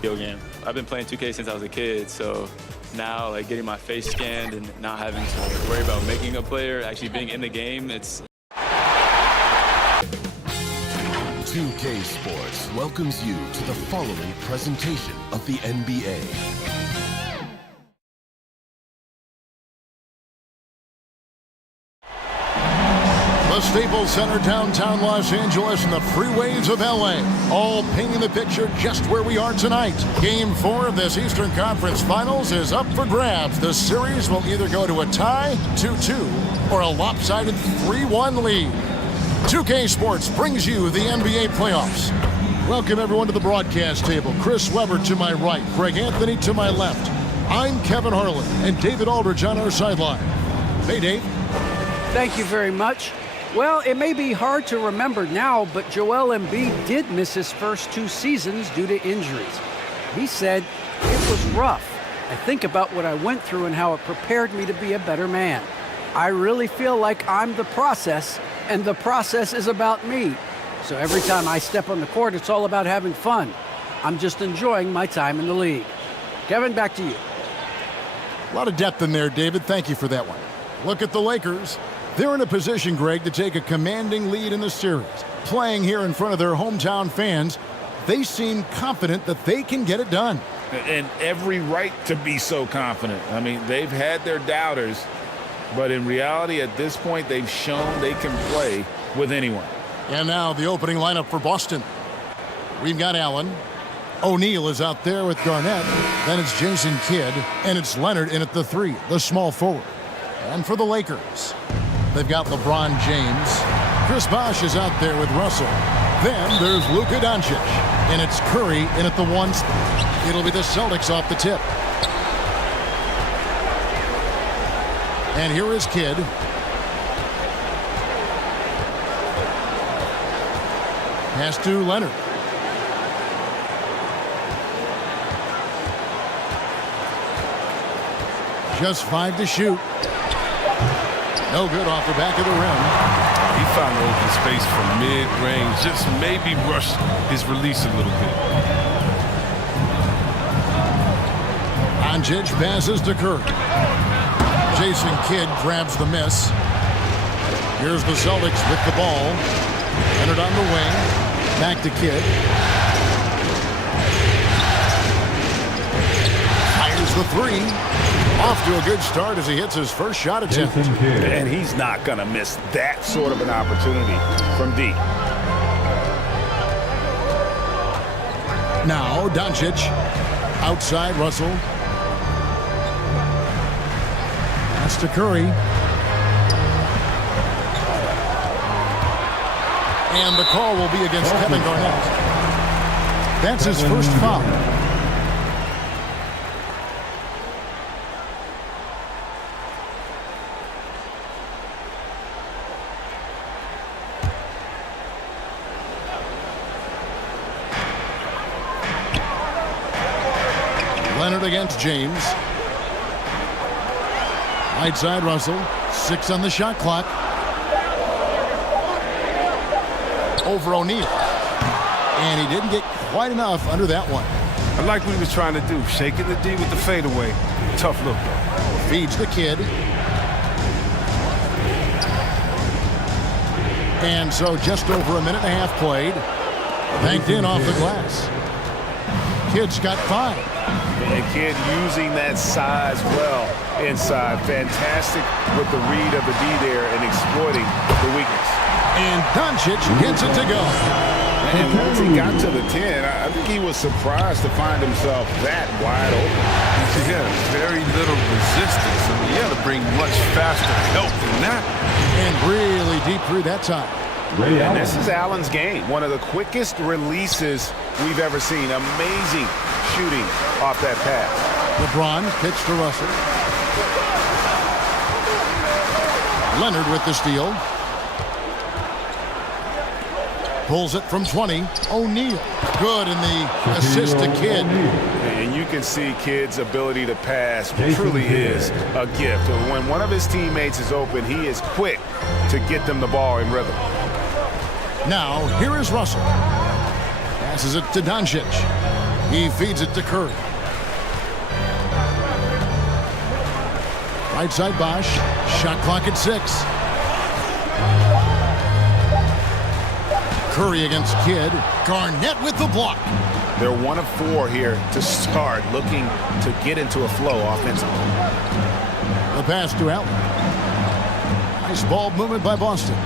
video game. I've been playing 2K since I was a kid, so now like getting my face scanned and not having to worry about making a player, actually being in the game, it's 2K Sports welcomes you to the following presentation of the NBA. The Staples Center, downtown Los Angeles, and the freeways of LA, all painting the picture just where we are tonight. Game 4 of this Eastern Conference Finals is up for grabs. The series will either go to a tie, 2-2, or a lopsided 3-1 lead. 2K Sports brings you the NBA playoffs. Welcome everyone to the broadcast table. Chris Webber to my right, Greg Anthony to my left. I'm Kevin Harlan, and David Aldridge on our sideline. Hey, Dave. Thank you very much. Well, it may be hard to remember now, but Joel Embiid did miss his first 2 seasons due to injuries. He said, "It was rough. I think about what I went through and how it prepared me to be a better man. I really feel like I'm the process, and the process is about me. So every time I step on the court, it's all about having fun. I'm just enjoying my time in the league." Kevin, back to you. A lot of depth in there, David. Thank you for that one. Look at the Lakers. They're in a position, Greg, to take a commanding lead in the series. Playing here in front of their hometown fans, they seem confident that they can get it done. And every right to be so confident. I mean, they've had their doubters, but in reality, at this point, they've shown they can play with anyone. And now the opening lineup for Boston. We've got Allen. O'Neal is out there with Garnett. Then it's Jason Kidd, and it's Leonard in at the 3, the small forward. And for the Lakers, they've got LeBron James. Chris Bosh is out there with Russell. Then there's Luka Doncic. And it's Curry in at the 1 spot. It'll be the Celtics off the tip. And here is Kidd. Pass to Leonard. Just 5 to shoot. No good off the back of the rim. He found the open space from mid-range. Just maybe rushed his release a little bit. Doncic passes to Curry. Jason Kidd grabs the miss. Here's the Celtics with the ball. Leonard on the wing. Back to Kidd. Fires the 3. Off to a good start as he hits his first shot attempt. And he's not going to miss that sort of an opportunity from deep. Now Doncic. Outside Russell. Pass to Curry. And the call will be against Kevin Garnett. That's his first foul. Leonard against James. Right side Russell. 6 on the shot clock. Over O'Neal. And he didn't get quite enough under that one. I like what he was trying to do. Shaking the D with the fadeaway. Tough look, though. Feeds the Kid. And so just over a minute and a half played. Banked in off the glass. Kidd's got 5. And Kidd using that size well inside. Fantastic with the read of the D there and exploiting the weakness. And Doncic gets it to go. And once he got to the 10, I think he was surprised to find himself that wide open. Yeah, very little resistance. I mean, you had to bring much faster help than that. And really deep through that time. And this is Allen's game. One of the quickest releases we've ever seen. Amazing shooting off that pass. LeBron pitch to Russell. Leonard with the steal. Pulls it from 20. O'Neal. Good in the assist to Kidd. And you can see Kidd's ability to pass truly is a gift. When one of his teammates is open, he is quick to get them the ball in rhythm. Now, here is Russell. Passes it to Doncic. He feeds it to Curry. Right side Bosch. Shot clock at 6. Curry against Kidd. Garnett with the block. They're 1 of 4 here to start, looking to get into a flow offensively. The pass to Allen. Nice ball movement by Boston.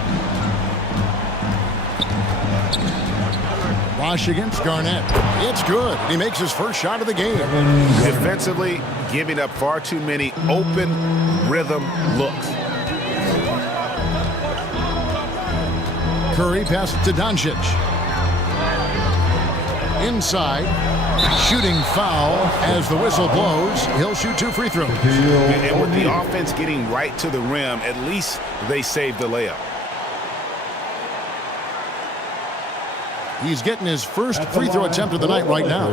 Bosch against Garnett. It's good. He makes his first shot of the game. Defensively, giving up far too many open rhythm looks. Curry passes to Doncic. Inside. Shooting foul as the whistle blows. He'll shoot 2 free throws. And with the offense getting right to the rim, at least they saved the layup. He's getting his first free throw attempt of the night right now.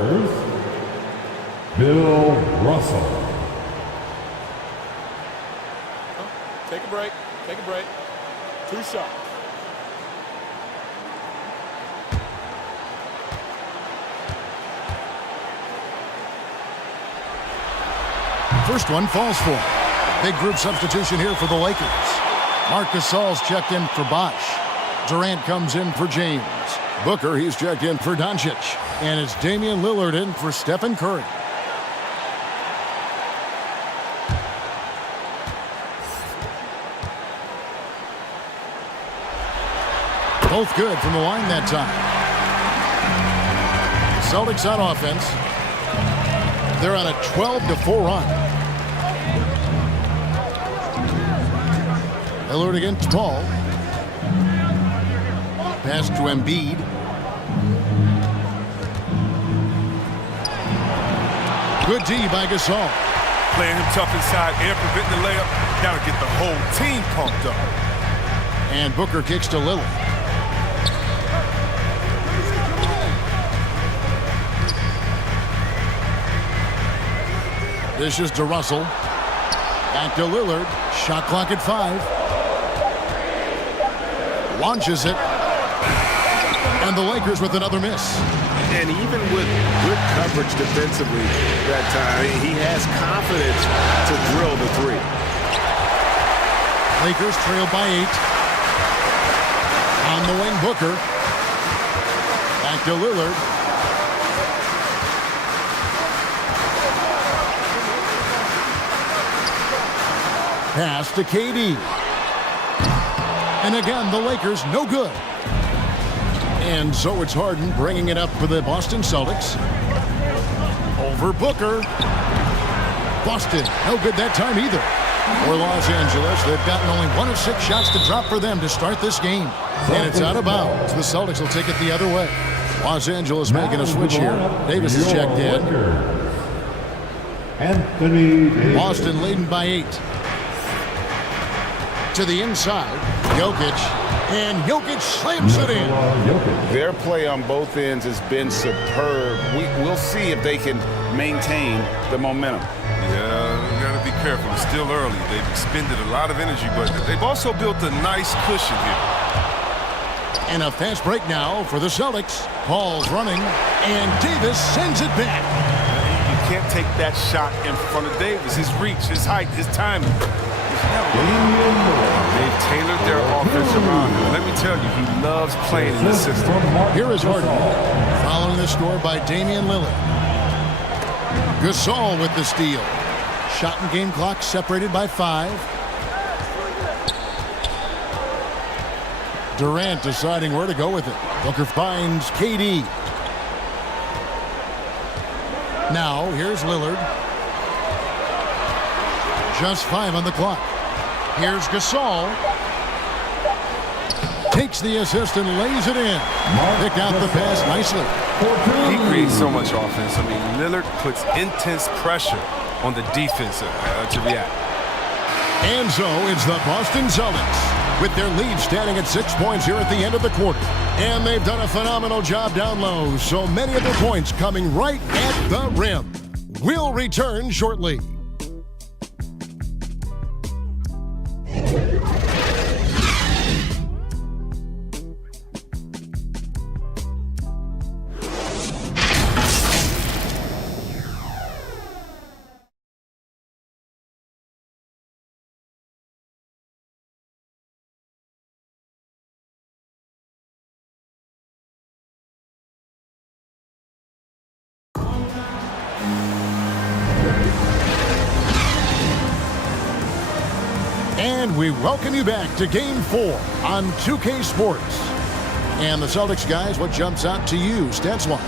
Bill Russell. Take a break. Take a break. 2 shots. First one falls for him. Big group substitution here for the Lakers. Marc Gasol's checked in for Bosch. Durant comes in for James. Booker, he's checked in for Doncic. And it's Damian Lillard in for Stephen Curry. Both good from the line that time. Celtics on offense. They're on a 12-4 run. Lillard against Paul. Pass to Embiid. Good D by Gasol. Playing him tough inside and preventing the layup. Got to get the whole team pumped up. And Booker kicks to Lillard. This is to Russell. Back to Lillard. Shot clock at 5. Launches it. And the Lakers with another miss. And even with good coverage defensively that time, he has confidence to drill the 3. Lakers trail by 8. On the wing, Booker. Back to Lillard. Pass to KD. And again, the Lakers no good. And so it's Harden bringing it up for the Boston Celtics. Over Booker. Boston, no good that time either. For Los Angeles, they've gotten only 1 of 6 shots to drop for them to start this game. And it's out of bounds. The Celtics will take it the other way. Los Angeles making a switch here. Davis is checked in. Anthony Davis. Boston leading by 8. To the inside, Jokic, and Jokic slams it in. Their play on both ends has been superb. We'll see if they can maintain the momentum. Yeah, we got to be careful. It's still early. They've expended a lot of energy, but they've also built a nice cushion here. And a fast break now for the Celtics. Paul's running, and Davis sends it back. You can't take that shot in front of Davis. His reach, his height, his timing. They've tailored their offense around him. Let me tell you, he loves playing in this system. Here is Harden, following the score by Damian Lillard. Gasol with the steal. Shot and game clock separated by 5. Durant deciding where to go with it. Booker finds KD. Now, here's Lillard. Just 5 on the clock. Here's Gasol. Takes the assist and lays it in. Picked out the pass nicely. He creates so much offense. I mean, Lillard puts intense pressure on the defense to react. And so it's the Boston Celtics with their lead standing at 6 points here at the end of the quarter. And they've done a phenomenal job down low. So many of their points coming right at the rim. We'll return shortly. And we welcome you back to Game 4 on 2K Sports. And the Celtics, guys, what jumps out to you, stats-wise?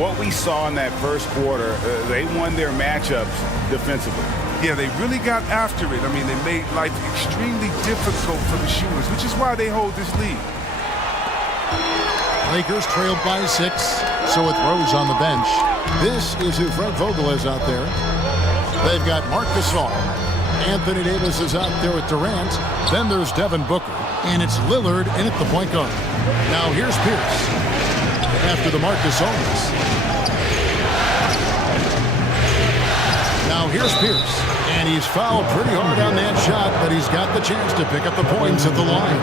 What we saw in that first quarter, they won their matchups defensively. Yeah, they really got after it. I mean, they made life extremely difficult for the shooters, which is why they hold this lead. Lakers trailed by 6, so with Rose on the bench. This is who Fred Vogel is out there. They've got Marc Gasol. Anthony Davis is out there with Durant. Then there's Devin Booker. And it's Lillard in at the point guard. Now here's Pierce. After the Marc Gasol miss. Now here's Pierce. And he's fouled pretty hard on that shot, but he's got the chance to pick up the points at the line.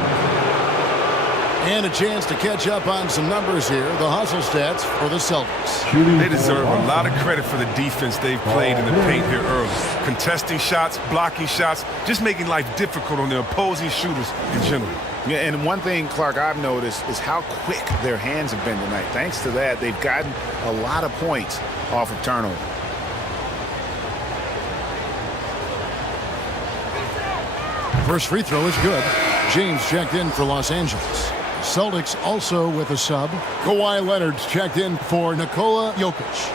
And a chance to catch up on some numbers here. The hustle stats for the Celtics. They deserve a lot of credit for the defense they've played in the paint here early. Contesting shots, blocking shots, just making life difficult on the opposing shooters in general. Yeah, and one thing, Clark, I've noticed is how quick their hands have been tonight. Thanks to that, they've gotten a lot of points off of turnover. First free throw is good. James checked in for Los Angeles. Celtics also with a sub. Kawhi Leonard's checked in for Nikola Jokic.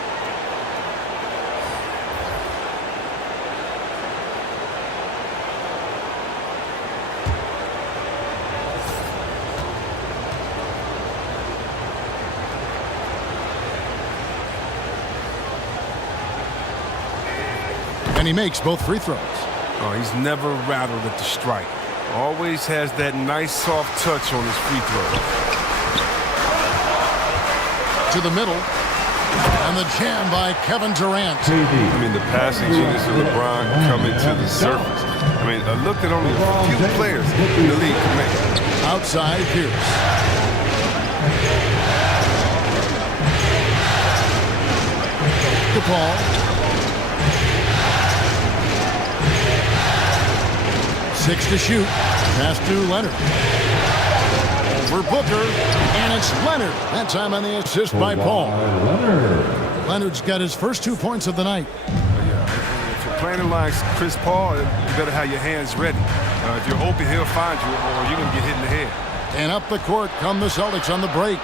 And he makes both free throws. Oh, he's never rattled at the strike. Always has that nice soft touch on his free throw. To the middle. And the jam by Kevin Durant. I mean, the passing genius of LeBron coming to the surface. I mean, a look that only a few players in the league can make. Outside Pierce. DePaul. 6 to shoot. Pass to Leonard. Over Booker. And it's Leonard. That time on the assist by Paul. Leonard's got his first 2 points of the night. If you're playing along Chris Paul, you better have your hands ready. If you're open, he'll find you, or you're going to get hit in the head. And up the court come the Celtics on the break.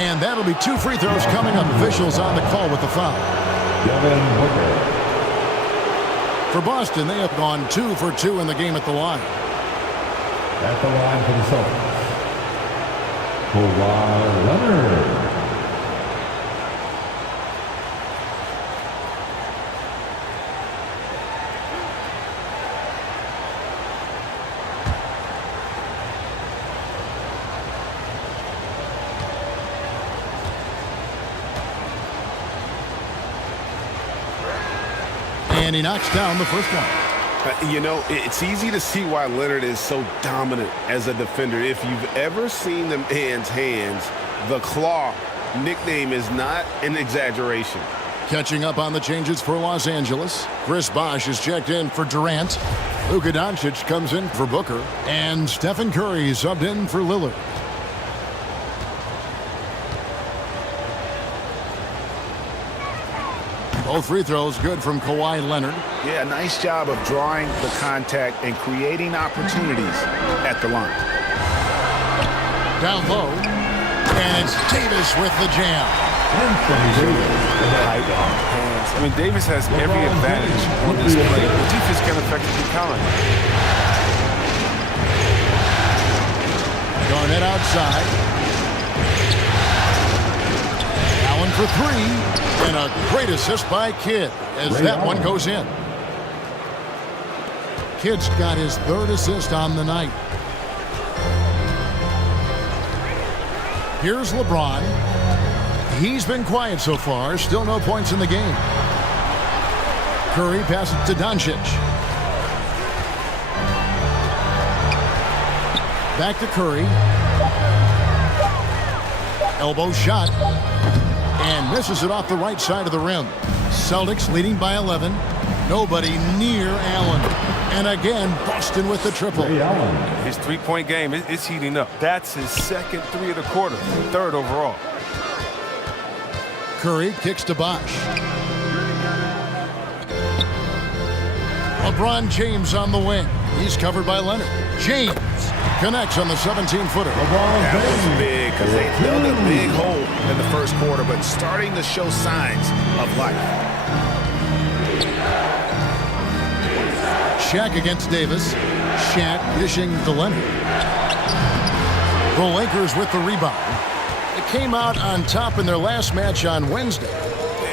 And that'll be 2 free throws coming up. Officials on the call with the foul. Devin Booker. For Boston, they have gone 2 for 2 in the game at the line. At the line for the Celtics, Kawhi Leonard. And he knocks down the first one. You know, it's easy to see why Leonard is so dominant as a defender. If you've ever seen the man's hands, the Claw nickname is not an exaggeration. Catching up on the changes for Los Angeles. Chris Bosh is checked in for Durant. Luka Doncic comes in for Booker. And Stephen Curry subbed in for Lillard. Both free throws good from Kawhi Leonard. Yeah, nice job of drawing the contact and creating opportunities at the line. Down low. And it's Davis with the jam. I mean, Davis has every advantage on this play. The defense can effectively counter. Garnett outside. Allen for 3. And a great assist by Kidd as that one goes in. Kidd's got his 3rd assist on the night. Here's LeBron. He's been quiet so far. Still no points in the game. Curry passes to Doncic. Back to Curry. Elbow shot. And misses it off the right side of the rim. Celtics leading by 11. Nobody near Allen. And again, Boston with the triple. His three-point game is heating up. That's his second 3 of the quarter, 3rd overall. Curry kicks to Bosh. LeBron James on the wing. He's covered by Leonard. James connects on the 17-footer. That was big because they dug a big hole in the first quarter, but starting to show signs of life. Shaq against Davis. Shaq dishing to Leonard. The Lakers with the rebound. They came out on top in their last match on Wednesday.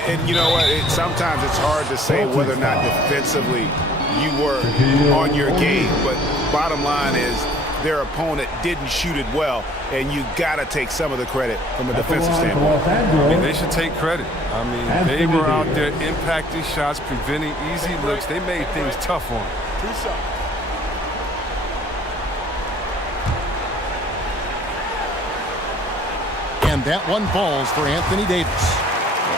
And you know what? Sometimes it's hard to say whether or not defensively you were on your game, but bottom line is their opponent didn't shoot it well, and you got to take some of the credit from a defensive standpoint. I mean, they should take credit. I mean, they were out there impacting shots, preventing easy looks. They made things tough on them. And that one falls for Anthony Davis.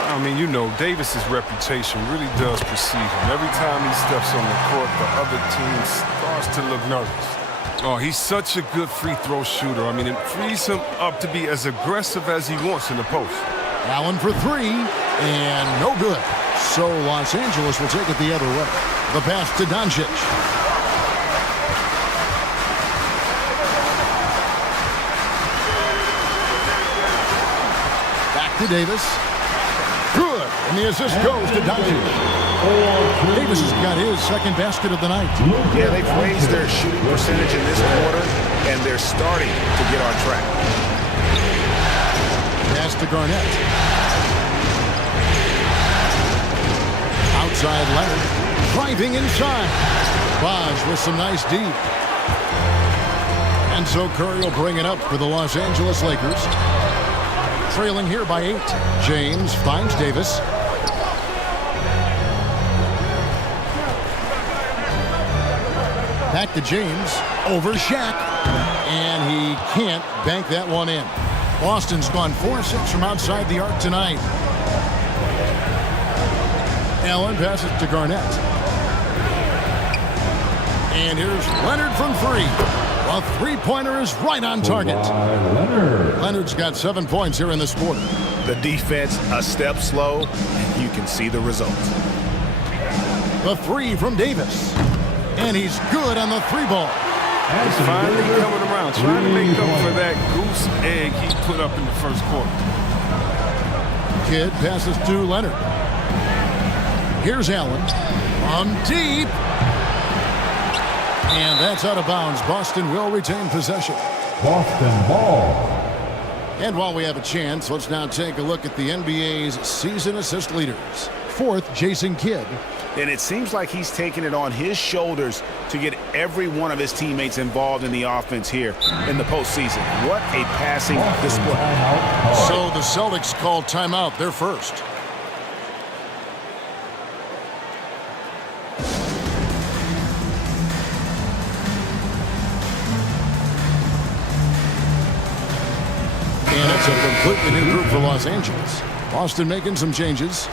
I mean, you know, Davis's reputation really does precede him. Every time he steps on the court, the other team starts to look nervous. Oh, he's such a good free throw shooter. I mean, it frees him up to be as aggressive as he wants in the post. Allen for three, and no good. So Los Angeles will take it the other way. The pass to Duncan. Back to Davis. Good, and the assist goes to Duncan. Davis has got his second basket of the night. Yeah, they've raised their shooting percentage in this quarter, and they're starting to get on track. Pass to Garnett. Outside Leonard. Driving inside. Baj with some nice D. And so Curry will bring it up for the Los Angeles Lakers. Trailing here by 8. James finds Davis. Back to James, over Shaq, and he can't bank that one in. Boston's gone 4-6 from outside the arc tonight. Allen passes to Garnett. And here's Leonard from three. A three-pointer is right on target. Leonard's got 7 points here in this quarter. The defense a step slow, and you can see the results. The three from Davis. And he's good on the three ball. He's finally coming around, trying to make up for that goose egg he put up in the first quarter. Kidd passes to Leonard. Here's Allen. From deep. And that's out of bounds. Boston will retain possession. Boston ball. And while we have a chance, let's now take a look at the NBA's season assist leaders. Fourth, Jason Kidd. And it seems like he's taking it on his shoulders to get every one of his teammates involved in the offense here in the postseason. What a passing display. So the Celtics called timeout. They're first. And it's a completely new group for Los Angeles. Boston making some changes.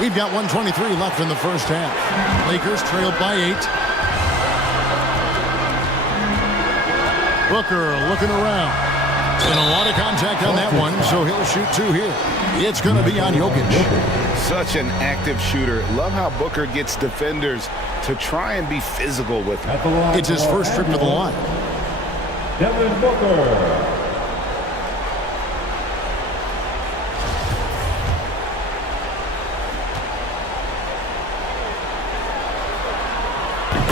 We've got 1:23 left in the first half. Lakers trailed by 8. Booker looking around. And a lot of contact on that one, so he'll shoot 2 here. It's going to be on Jokic. Such an active shooter. Love how Booker gets defenders to try and be physical with him. It's his first trip to the line. Devin Booker.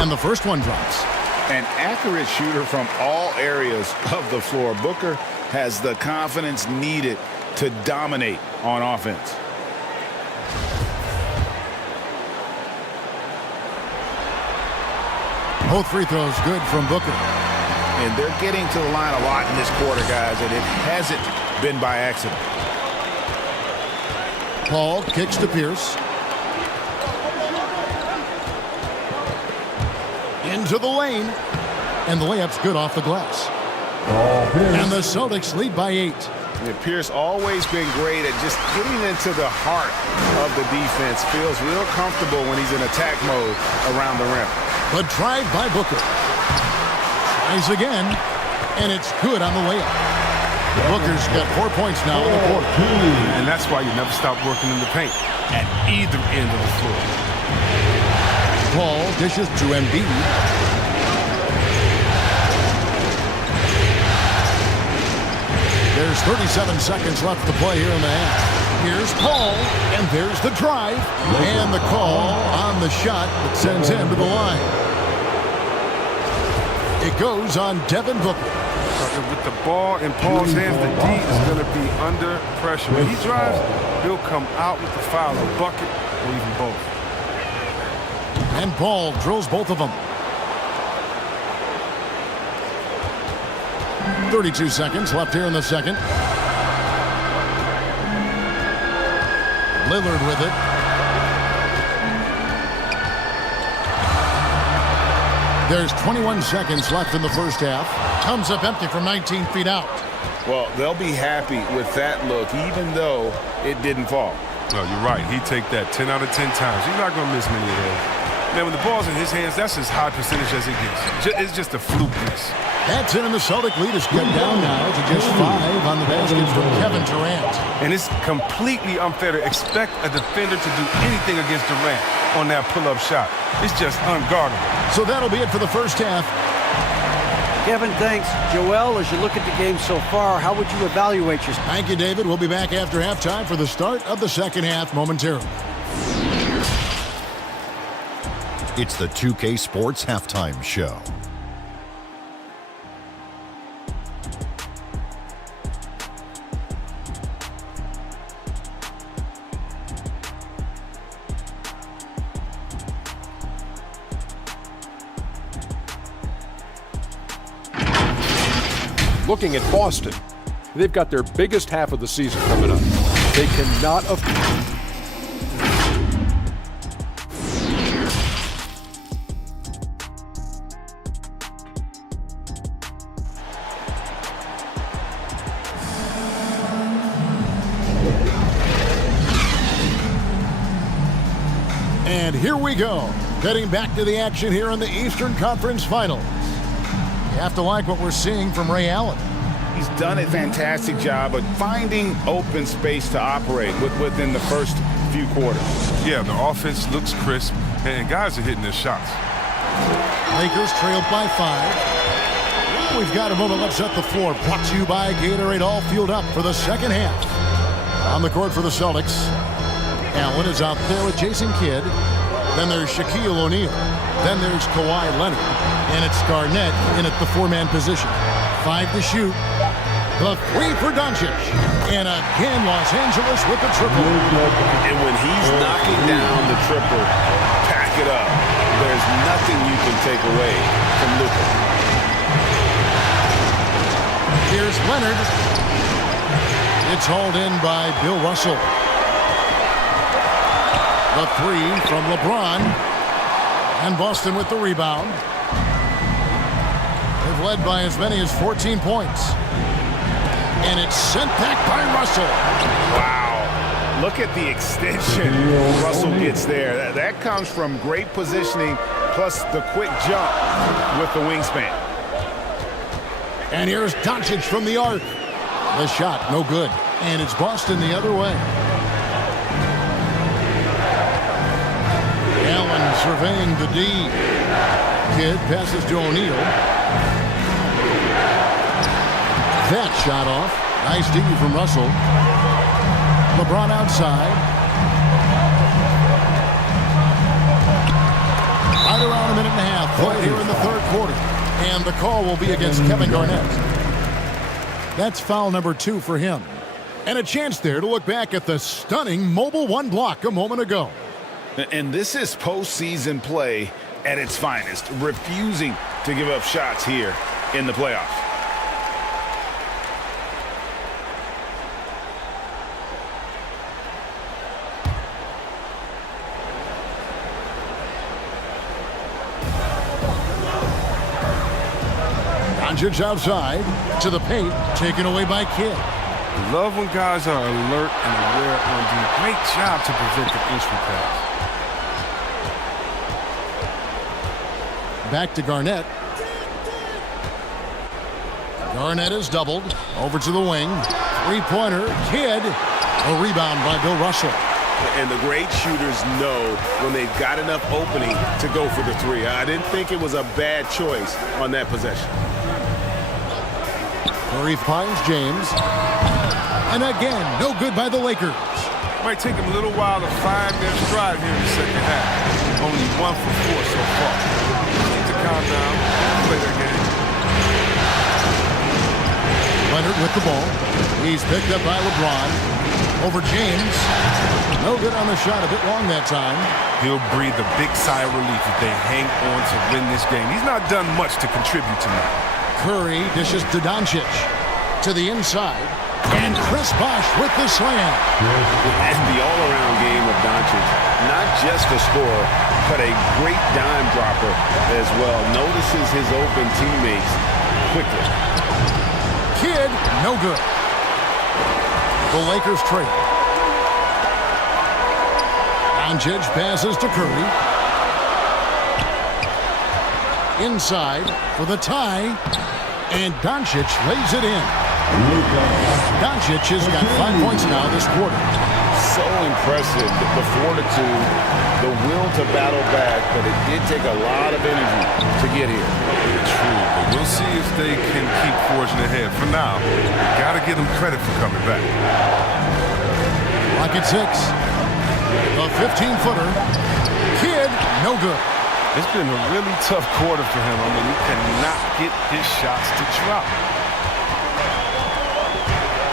And the first one drops. An accurate shooter from all areas of the floor. Booker has the confidence needed to dominate on offense. Both free throws good from Booker. And they're getting to the line a lot in this quarter, guys, and it hasn't been by accident. Paul kicks to Pierce. Into the lane. And the layup's good off the glass. And the Celtics lead by 8. And Pierce always been great at just getting into the heart of the defense. Feels real comfortable when he's in attack mode around the rim. The drive by Booker. Tries again. And it's good on the layup. Booker's got 4 points now in the quarter. And that's why you never stop working in the paint at either end of the floor. Paul dishes to Embiid. There's 37 seconds left to play here in the half. Here's Paul, and there's the drive, and the call on the shot that sends him to the line. It goes on Devin Booker. With the ball in Paul's hands, the D is going to be under pressure. When he drives, he'll come out with the foul, a bucket, or even both. And Paul drills both of them. 32 seconds left here in the second. Lillard with it. There's 21 seconds left in the first half. Comes up empty from 19 feet out. Well, they'll be happy with that look, even though it didn't fall. No, you're right. He'd take that 10 out of 10 times. He's not going to miss many of those. Man, when the ball's in his hands, that's as high percentage as it gets. It's just a fluke miss. That's it, and the Celtic lead is cut down now to just 5 on the baskets from Kevin Durant. And it's completely unfair to expect a defender to do anything against Durant on that pull-up shot. It's just unguardable. So that'll be it for the first half. Kevin, thanks. Joel, as you look at the game so far, how would you evaluate your... Thank you, David. We'll be back after halftime for the start of the second half momentarily. It's the 2K Sports Halftime Show. Looking at Boston, they've got their biggest half of the season coming up. They cannot afford. And here we go. Getting back to the action here in the Eastern Conference Finals. You have to like what we're seeing from Ray Allen. He's done a fantastic job of finding open space to operate within the first few quarters. Yeah, the offense looks crisp, and guys are hitting their shots. Lakers trailed by 5. We've got a moment. Let's set the floor. Brought to you by Gatorade, all fueled up for the second half. On the court for the Celtics, Allen is out there with Jason Kidd. Then there's Shaquille O'Neal. Then there's Kawhi Leonard. And it's Garnett in at the 4-man position. 5 to shoot. The 3 for Duncan. And again, Los Angeles with the triple. And when he's knocking down the triple, pack it up. There's nothing you can take away from Luka. Here's Leonard. It's hauled in by Bill Russell. The 3 from LeBron. And Boston with the rebound. They've led by as many as 14 points. And it's sent back by Russell. Wow. Look at the extension Russell gets there. That comes from great positioning plus the quick jump with the wingspan. And here's Doncic from the arc. The shot, no good. And it's Boston the other way. Allen surveying the D. Kidd passes to O'Neal. That shot off. Nice D from Russell. LeBron outside. Right around a minute and a half play here in the third quarter. And the call will be against Kevin Garnett. That's foul number 2 for him. And a chance there to look back at the stunning Mobile One block a moment ago. And this is postseason play at its finest, refusing to give up shots here in the playoffs. Doncic outside to the paint, taken away by Kidd. Love when guys are alert and aware on D. Great job to prevent the entry pass. Back to Garnett. Garnett is doubled. Over to the wing. Three-pointer. Kidd. A rebound by Bill Russell. And the great shooters know when they've got enough opening to go for the three. I didn't think it was a bad choice on that possession. Curry finds James. And again, no good by the Lakers. Might take him a little while to find their stride here in the second half. Only 1 for 4 so far. Need to calm down, play their game. Leonard with the ball. He's picked up by Lebron. Over James. No good on the shot, a bit long that time. He'll breathe a big sigh of relief if they hang on to win this game. He's not done much to contribute tonight. Curry dishes to Duncan. To the inside. And Chris Bosh with the slam. And the all-around game of Duncan. Not just a scorer, but a great dime dropper as well. Notices his open teammates quickly. Kidd, no good. The Lakers trade. Doncic passes to Curry. Inside for the tie. And Doncic lays it in. Doncic has got 5 points now this quarter. So impressive, the fortitude, the will to battle back, but it did take a lot of energy to get here. True, but we'll see if they can keep forging ahead. For now, gotta give them credit for coming back. Rocket 6. A 15-footer. Kidd, no good. It's been a really tough quarter for him. I mean, he cannot get his shots to drop.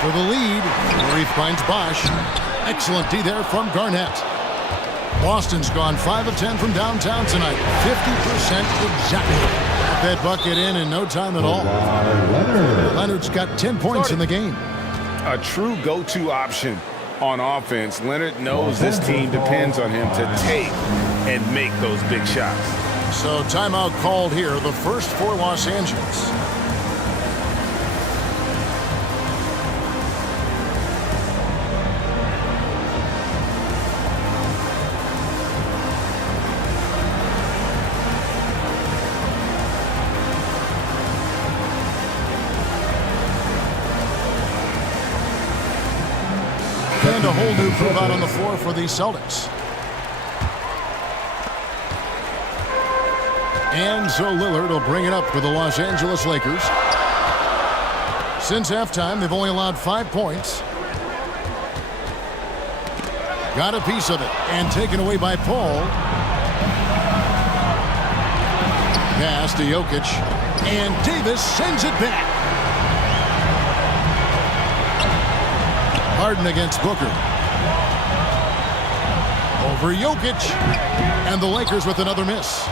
For the lead, Murray finds Bosh. Excellent D there from Garnett. Boston's gone 5 of 10 from downtown tonight. 50% exactly. Got that bucket in no time at all. Leonard's got 10 points in the game. A true go-to option on offense. Leonard knows this team depends on him to take and make those big shots. So timeout called here, the first for Los Angeles. And a whole new crew out on the floor for the Celtics. And so Lillard will bring it up for the Los Angeles Lakers. Since halftime, they've only allowed 5 points. Got a piece of it and taken away by Paul. Pass to Jokic. And Davis sends it back. Harden against Booker. Over Jokic. And the Lakers with another miss.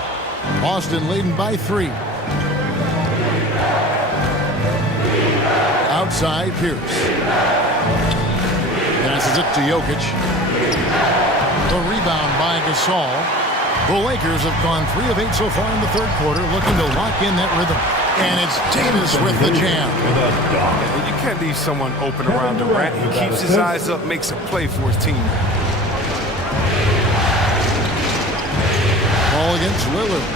Boston leading by 3. Outside, Pierce. Passes it to Jokic. The rebound by Gasol. The Lakers have gone 3 of 8 so far in the third quarter, looking to lock in that rhythm. And it's Davis with the jam. You can't leave someone open around Durant. He keeps his eyes up, makes a play for his team. Ball against Lillard.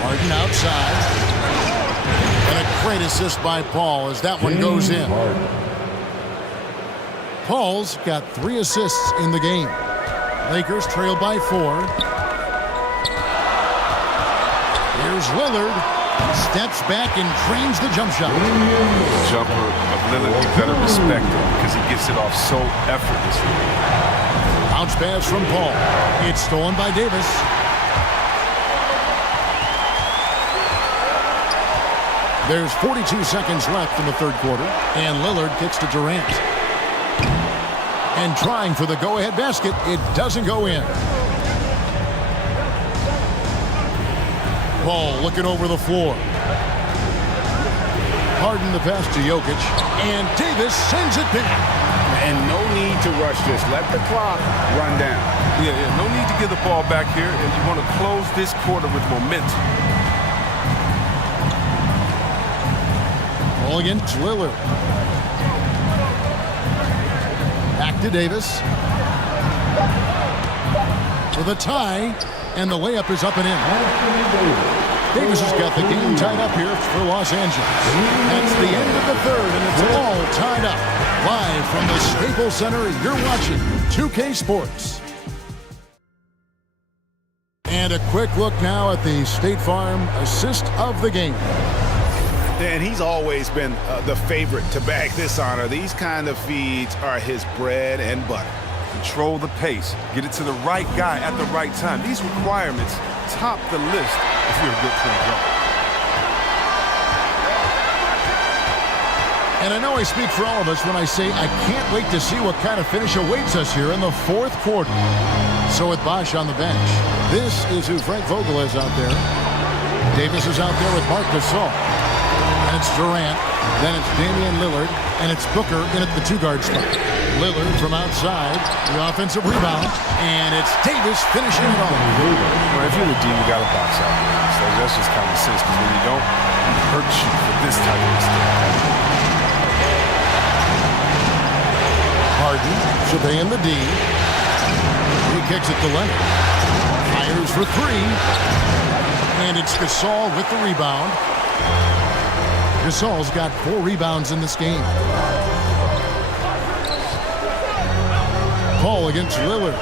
Harden outside. And a great assist by Paul as that one goes in. Paul's got 3 assists in the game. Lakers trail by 4. Here's Lillard. Steps back and trains the jump shot. The jumper of Lillard, you better respect him because he gets it off so effortlessly. Bounce pass from Paul. It's stolen by Davis. There's 42 seconds left in the third quarter, and Lillard kicks to Durant. And trying for the go-ahead basket, it doesn't go in. Paul looking over the floor. Harden the pass to Jokic, and Davis sends it back. And no need to rush this. Let the clock run down. Yeah, no need to give the ball back here, and you want to close this quarter with momentum. Ball against Lillard. Back to Davis. For the tie, and the layup is up and in. Davis has got the game tied up here for Los Angeles. That's the end of the third, and it's all tied up. Live from the Staples Center, you're watching 2K Sports. And a quick look now at the State Farm assist of the game. And he's always been the favorite to bag this honor. These kind of feeds are his bread and butter. Control the pace. Get it to the right guy at the right time. These requirements top the list if you're a good point guard. And I know I speak for all of us when I say I can't wait to see what kind of finish awaits us here in the fourth quarter. So with Bosch on the bench, this is who Frank Vogel is out there. Davis is out there with Marc Gasol. And it's Durant. Then it's Damian Lillard. And it's Booker in at the two-guard spot. Lillard from outside. The offensive rebound. And it's Davis finishing it off. Well, if you're the D, you got to box out. So that's just common sense. Because when you don't, it hurts you for this type of mistake. Harden surveying the D. He kicks it to Leonard. Fires for three. And it's Gasol with the rebound. Gasol's got 4 rebounds in this game. Paul against Lillard.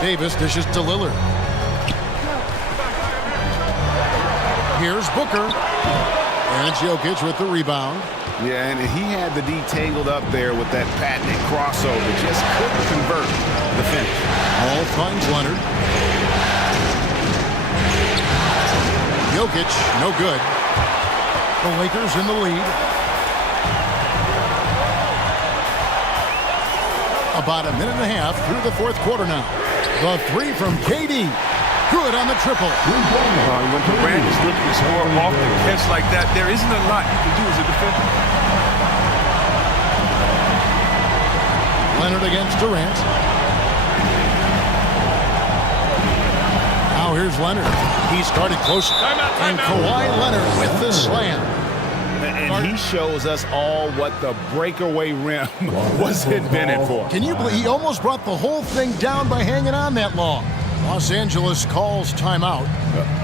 Davis dishes to Lillard. Here's Booker. And it's Jokic with the rebound. Yeah, and he had the D tangled up there with that patented crossover. Just couldn't convert the finish. Ball finds Leonard. Jokic, no good. The Lakers in the lead. About a minute and a half through the fourth quarter now. The three from KD. Good on the triple. When Durant is looking to score off the catch like that, there isn't a lot you can do as a defender. Leonard against Durant. Now here's Leonard. He started close. And Kawhi Leonard with the slam. And he shows us all what the breakaway rim was invented for. Can you believe he almost brought the whole thing down by hanging on that long? Los Angeles calls timeout.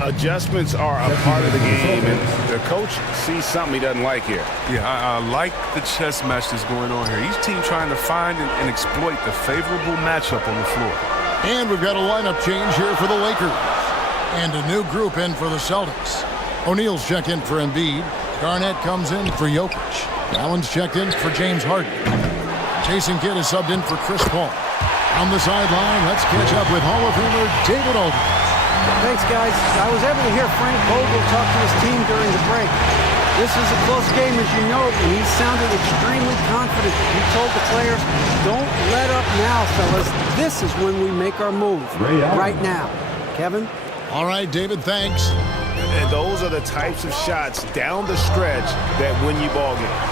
Adjustments are a part of the game, and the coach sees something he doesn't like here. Yeah, I like the chess match that's going on here. Each team trying to find and exploit the favorable matchup on the floor. And we've got a lineup change here for the Lakers. And a new group in for the Celtics. O'Neal's checked in for Embiid. Garnett comes in for Jokic. Allen's checked in for James Harden. Jason Kidd is subbed in for Chris Paul. On the sideline, let's catch up with Hall of Famer David Aldridge. Thanks, guys. I was able to hear Frank Vogel talk to his team during the break. This is a close game, as you know, and he sounded extremely confident. He told the players, don't let up now, fellas. This is when we make our move. Right now. Kevin? All right, David, thanks. And those are the types of shots down the stretch that win you ball games.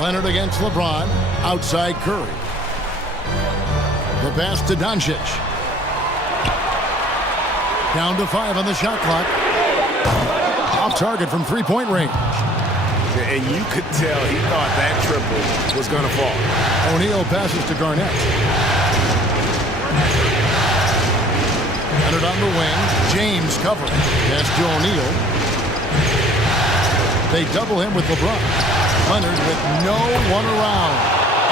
Leonard against LeBron. Outside Curry. The pass to Doncic. Down to 5 on the shot clock. Off target from three-point range. And you could tell he thought that triple was going to fall. O'Neal passes to Garnett. Leonard on the wing. James covering. Pass to O'Neal. They double him with LeBron. Leonard with no one around.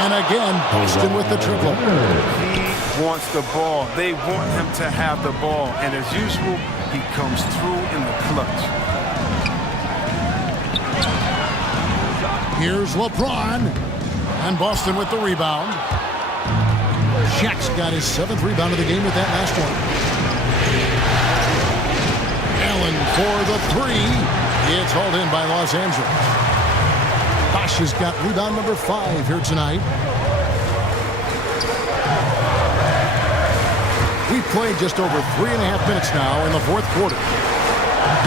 And again, Boston with the triple. He wants the ball. They want him to have the ball. And as usual, he comes through in the clutch. Here's LeBron. And Boston with the rebound. Shaq's got his 7th rebound of the game with that last one. Allen for the 3. It's hauled in by Los Angeles. Bosch has got rebound number 5 here tonight. We've played just over 3.5 minutes now in the fourth quarter.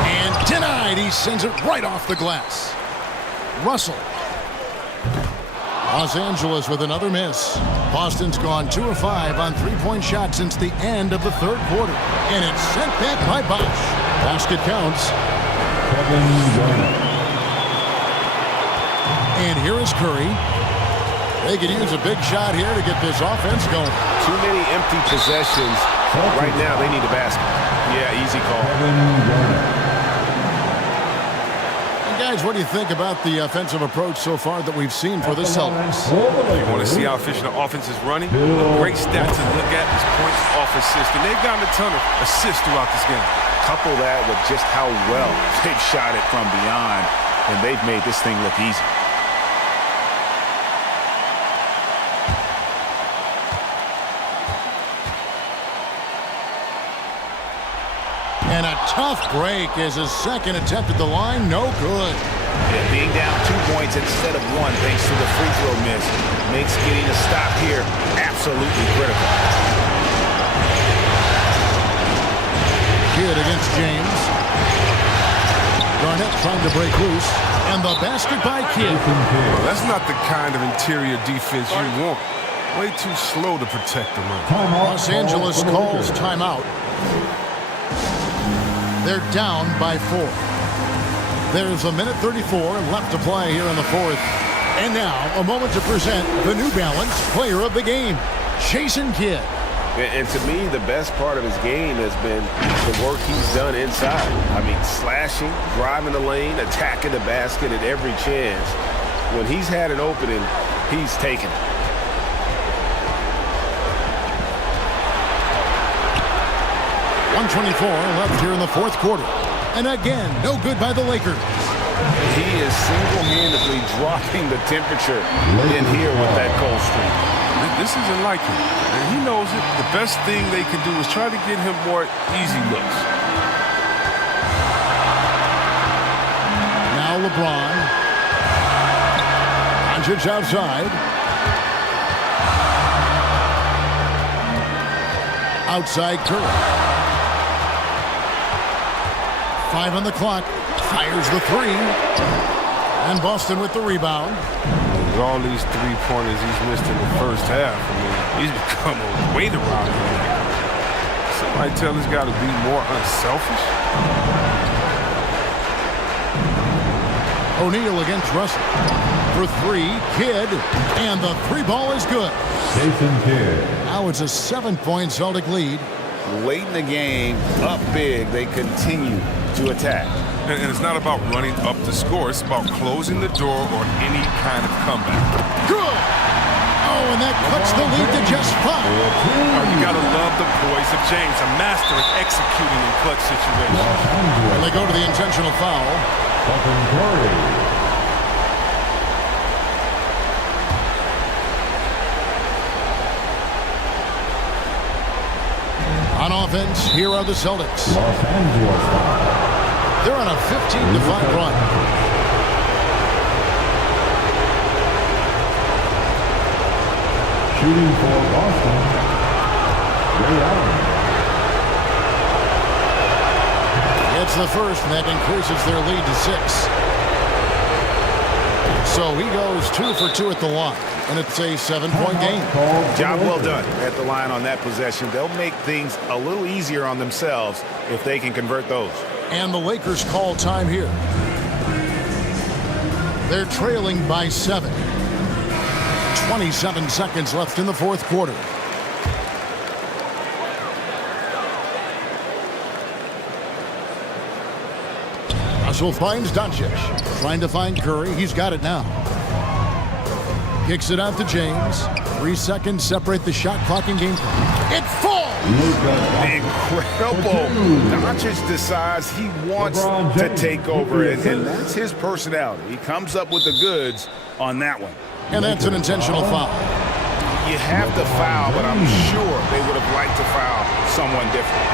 And denied. He sends it right off the glass. Russell. Los Angeles with another miss. Boston's gone 2 of 5 on three-point shots since the end of the third quarter. And it's sent back by Bosch. Basket counts. And here is Curry. They could use a big shot here to get this offense going. Too many empty possessions Right now, they need a basket. Yeah, easy call. And guys, what do you think about the offensive approach so far that we've seen for the Celtics? You want to see how efficient the offense is running? A great stat to look at is points off assist. And they've gotten a ton of assists throughout this game. Couple that with just how well they've shot it from beyond, and they've made this thing look easy. And a tough break as his second attempt at the line, no good. Yeah, being down 2 points instead of 1 thanks to the free throw miss makes getting a stop here absolutely critical. Kidd against James. Garnett trying to break loose. And the basket by Kidd. Well, that's not the kind of interior defense you want. Way too slow to protect the rim. Los Angeles calls timeout. They're down by 4. There's 1:34 left to play here in the fourth. And now, a moment to present the New Balance Player of the Game, Jason Kidd. And to me, the best part of his game has been the work he's done inside. I mean, slashing, driving the lane, attacking the basket at every chance. When he's had an opening, he's taken it. .124 left here in the fourth quarter. And again, no good by the Lakers. He is single-handedly dropping the temperature in here with that cold streak. This isn't like him. And he knows it. The best thing they can do is try to get him more easy looks. Now LeBron. Doncic outside. Outside Curry. 5 on the clock. Fires the 3. And Boston with the rebound. With all these three-pointers he's missed in the first half, I mean, he's become a weight around here. Somebody tell this guy to be more unselfish. O'Neal against Russell. For 3, Kidd. And the 3 ball is good. Jason Kidd. Now it's a 7-point Celtic lead. Late in the game, up big, they continue to attack. And it's not about running up the score. It's about closing the door on any kind of comeback. Good! Oh, and that cuts the lead to just 5. Oh, you got to love the poise of James, a master at executing in clutch situations. And they go to the intentional foul. On offense, here are the Celtics. Los Angeles. They're on a 15-5 run. Shooting for Boston, Ray Allen. It's the first, and that increases their lead to 6. So he goes 2 for 2 at the line, and it's a 7-point game. Job well done at the line on that possession. They'll make things a little easier on themselves if they can convert those. And the Lakers call time here. They're trailing by 7. 27 seconds left in the fourth quarter. Russell finds Doncic. Trying to find Curry. He's got it now. Kicks it out to James. 3 seconds separate the shot clock and game clock. It falls! Incredible. Doncic decides he wants to take over, and that's his personality. He comes up with the goods on that one. And that's an intentional foul. You have to foul, but I'm sure they would have liked to foul someone different.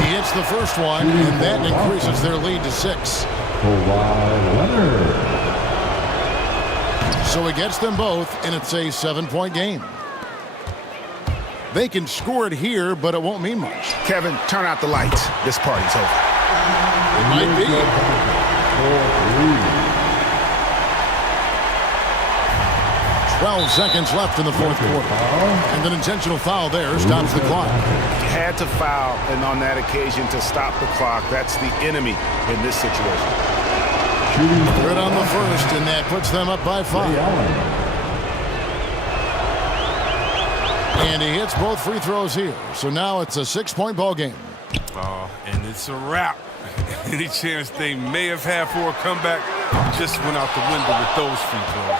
He hits the first one, and that increases their lead to 6. Kawhi Leonard. So he gets them both, and it's a 7-point game. They can score it here, but it won't mean much. Kevin, turn out the lights. This party's over. It might be. 12 seconds left in the fourth quarter. And an intentional foul there stops the clock. Had to foul, and on that occasion to stop the clock. That's the enemy in this situation. Good on the first, and that puts them up by 5. And he hits both free throws here. So now it's a 6-point ball game. And it's a wrap. Any chance they may have had for a comeback just went out the window with those free throws.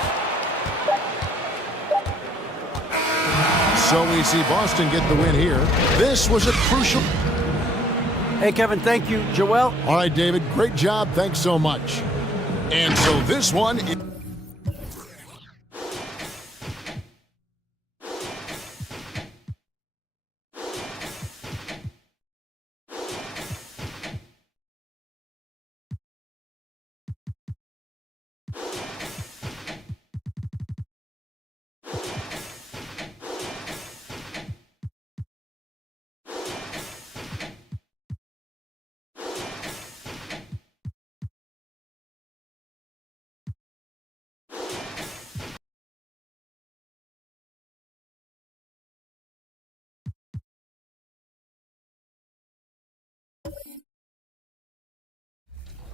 So we see Boston get the win here. This was a crucial... Hey, Kevin, thank you. Joel? All right, David, great job. Thanks so much. And so this one...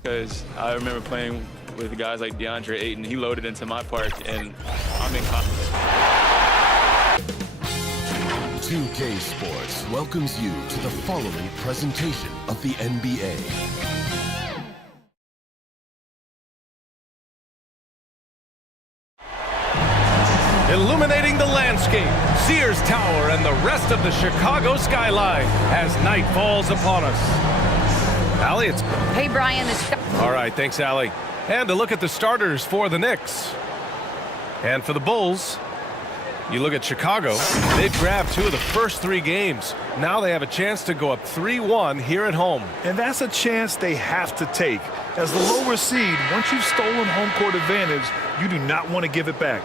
Because I remember playing with guys like DeAndre Ayton. He loaded into my park, and I'm in confidence. 2K Sports welcomes you to the following presentation of the NBA. Illuminating the landscape, Sears Tower and the rest of the Chicago skyline as night falls upon us. Allie, it's... Hey, Brian. All right, thanks, Allie. And a look at the starters for the Knicks. And for the Bulls, you look at Chicago. They've grabbed 2 of the first 3 games. Now they have a chance to go up 3-1 here at home. And that's a chance they have to take. As the lower seed, once you've stolen home court advantage, you do not want to give it back.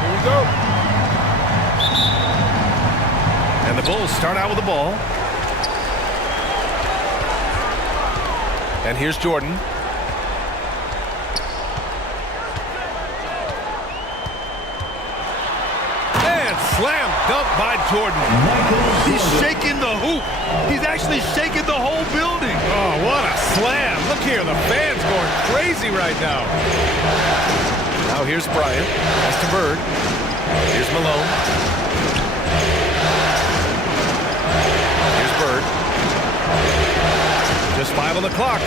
Here we go. And the Bulls start out with the ball. And here's Jordan. And slam dunk by Jordan. He's shaking the hoop. He's actually shaking the whole building. Oh, what a slam. Look here, the fans going crazy right now. Now here's Bryant. That's to Bird. Here's Malone. Bird. Just 5 on the clock.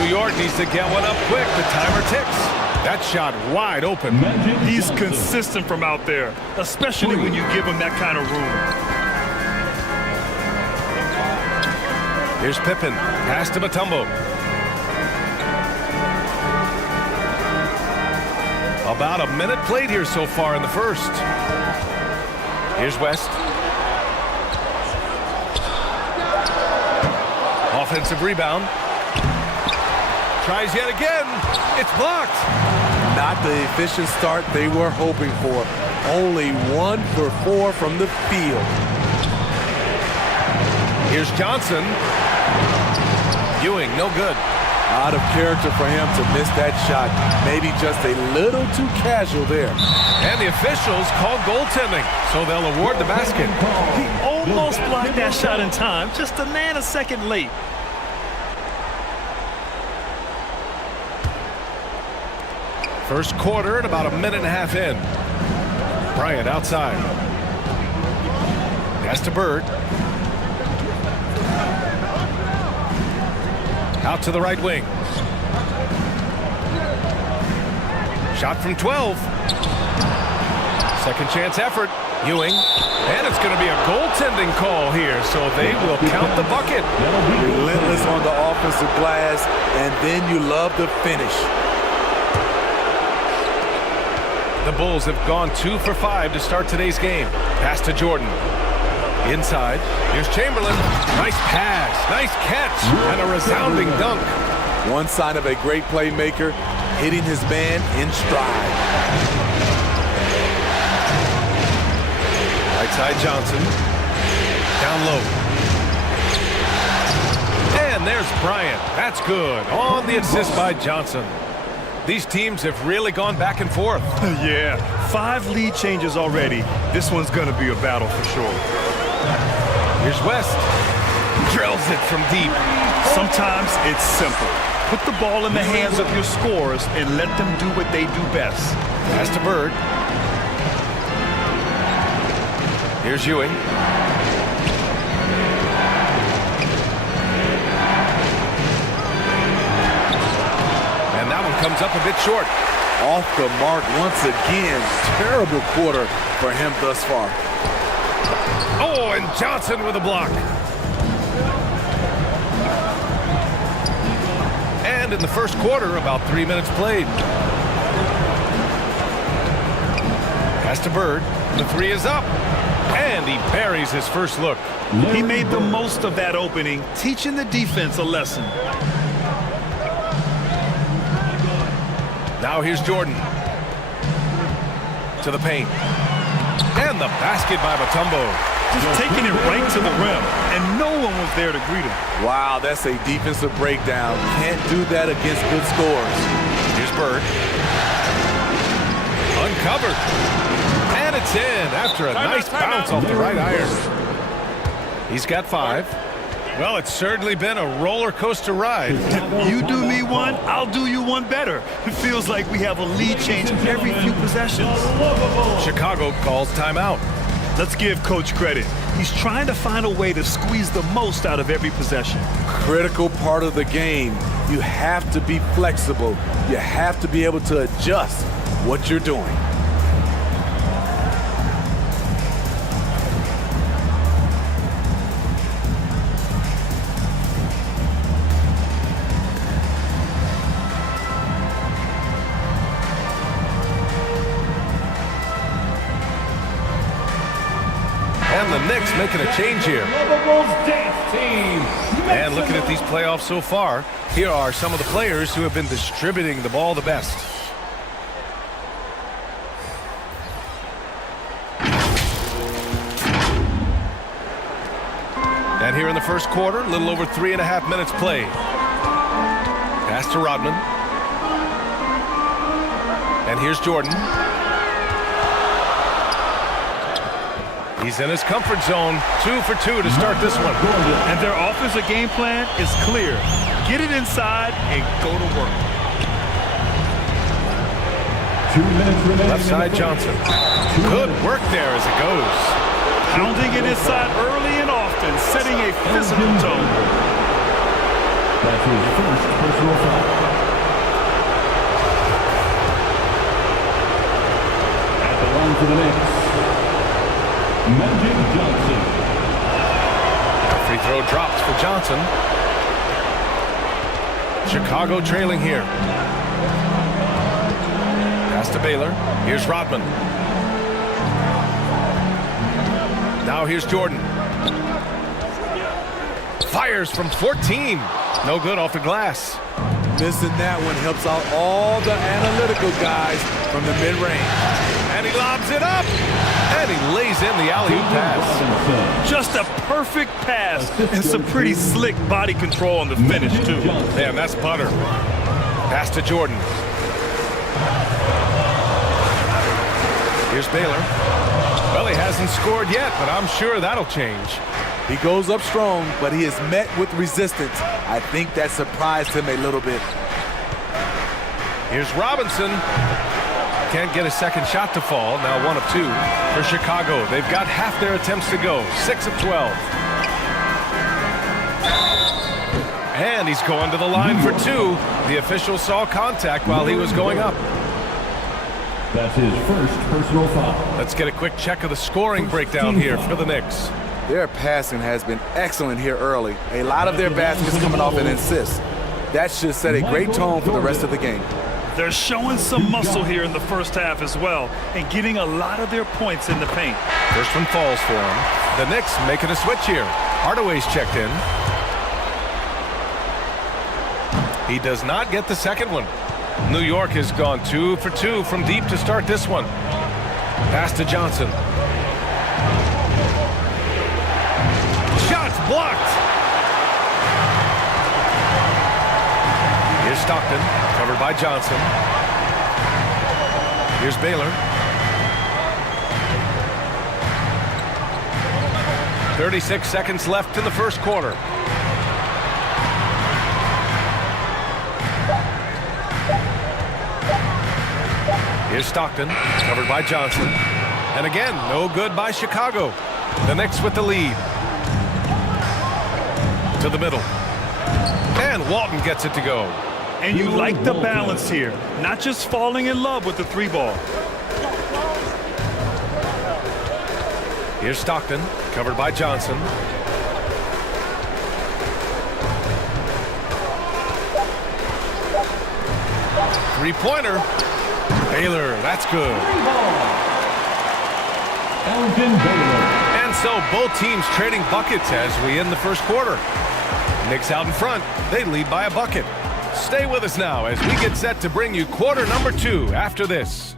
New York needs to get one up quick. The timer ticks. That shot wide open. He's consistent from out there, especially when you give him that kind of room. Here's Pippen. Pass to Mutombo. About a minute played here so far in the first. Here's West. Offensive rebound. Tries yet again. It's blocked. Not the efficient start they were hoping for. Only 1 for 4 from the field. Here's Johnson. Ewing, no good. Out of character for him to miss that shot. Maybe just a little too casual there. And the officials call goaltending, so they'll award the basket. He almost blocked that shot in time, just a nanosecond late. First quarter and about a minute and a half in. Bryant outside. Pass to Bird. Out to the right wing. Shot from 12. Second chance effort. Ewing. And it's going to be a goaltending call here, so they will count the bucket. Relentless on the offensive glass, and then you love the finish. The Bulls have gone 2 for 5 to start today's game. Pass to Jordan. Inside. Here's Chamberlain. Nice pass. Nice catch. And a resounding dunk. One sign of a great playmaker, hitting his man in stride. Right side Johnson. Down low. And there's Bryant. That's good. On the assist by Johnson. These teams have really gone back and forth. Yeah, 5 lead changes already. This one's going to be a battle for sure. Here's West. Drills it from deep. Sometimes it's simple. Put the ball in the hands of your scorers and let them do what they do best. Pass to Bird. Here's Ewing. And that one comes up a bit short. Off the mark once again. Terrible quarter for him thus far. Oh, and Johnson with a block. And in the first quarter, about 3 minutes played. Pass to Bird. The three is up. And he buries his first look. He made the most of that opening, teaching the defense a lesson. Now here's Jordan. To the paint. And the basket by Mutombo. Just taking it right to the rim, and no one was there to greet him. Wow, that's a defensive breakdown. Can't do that against good scores. Here's Bird. Uncovered. And it's in after a nice bounce off the right iron. He's got 5. Well, it's certainly been a roller coaster ride. You do me one, I'll do you one better. It feels like we have a lead change every few possessions. Chicago calls timeout. Let's give Coach credit. He's trying to find a way to squeeze the most out of every possession. Critical part of the game. You have to be flexible. You have to be able to adjust what you're doing. And the Knicks making a change here. And looking at these playoffs so far, here are some of the players who have been distributing the ball the best. And here in the first quarter, a little over 3.5 minutes played. Pass to Rodman. And here's Jordan. He's in his comfort zone. 2 for 2 to start this one. And their offensive game plan is clear. Get it inside and go to work. 2 minutes remaining. Left side Johnson. Good work there as it goes. Pounding it inside early and often, setting a physical tone. That's his first personal foul. At the line for the Knicks, Magic Johnson. Free throw drops for Johnson. Chicago trailing here. Pass to Baylor. Here's Rodman. Now here's Jordan. Fires from 14. No good off the glass. Missing that one helps out all the analytical guys from the mid-range. And he lobs it up. And he lays in the alley-oop pass. Just a perfect pass and some pretty slick body control on the finish, too. Man, that's butter. Pass to Jordan. Here's Baylor. Well, he hasn't scored yet, but I'm sure that'll change. He goes up strong, but he is met with resistance. I think that surprised him a little bit. Here's Robinson. Can't get a second shot to fall. Now 1 of 2 for Chicago. They've got half their attempts to go. 6 of 12. And he's going to the line for 2. The official saw contact while he was going up. That's his first personal foul. Let's get a quick check of the scoring breakdown here for the Knicks. Their passing has been excellent here early. A lot of their baskets coming off an assist. That should set a great tone for the rest of the game. They're showing some muscle here in the first half as well and getting a lot of their points in the paint. First one falls for him. The Knicks making a switch here. Hardaway's checked in. He does not get the second one. New York has gone 2 for 2 from deep to start this one. Pass to Johnson. Shots blocked. Here's Stockton, covered by Johnson. Here's Baylor. 36 seconds left in the first quarter. Here's Stockton, covered by Johnson. And again, no good by Chicago. The Knicks with the lead. To the middle. And Walton gets it to go. And you like the balance here. Not just falling in love with the 3-ball. Here's Stockton, covered by Johnson. Three-pointer. Baylor, that's good. And so both teams trading buckets as we end the first quarter. Knicks out in front. They lead by a bucket. Stay with us now as we get set to bring you quarter number 2 after this.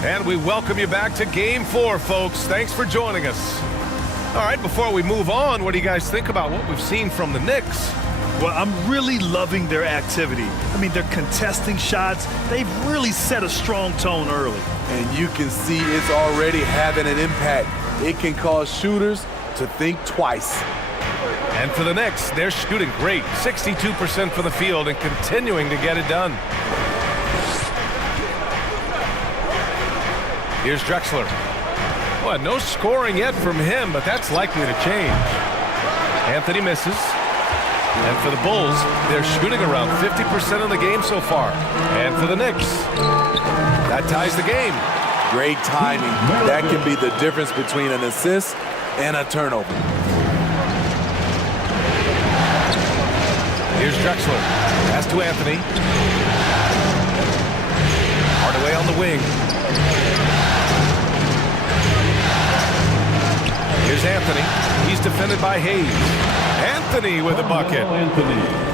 And we welcome you back to Game 4, folks. Thanks for joining us. All right, before we move on, what do you guys think about what we've seen from the Knicks? Well, I'm really loving their activity. I mean, they're contesting shots. They've really set a strong tone early. And you can see it's already having an impact. It can cause shooters to think twice. And for the Knicks, they're shooting great. 62% from the field and continuing to get it done. Here's Drexler. Well, no scoring yet from him, but that's likely to change. Anthony misses. And for the Bulls, they're shooting around 50% of the game so far. And for the Knicks, that ties the game. Great timing. That can be the difference between an assist and a turnover. Here's Drexler. Pass to Anthony. Hardaway on the wing. Here's Anthony. He's defended by Hayes. Anthony with a bucket.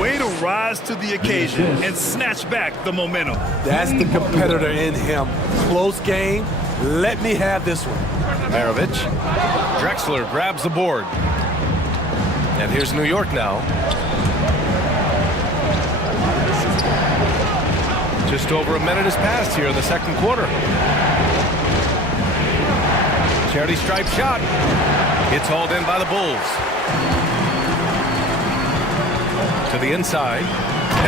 Way to rise to the occasion and snatch back the momentum. That's the competitor in him. Close game. Let me have this one. Maravich. Drexler grabs the board. And here's New York now. Just over a minute has passed here in the second quarter. Charity stripe shot. It's hauled in by the Bulls. To the inside.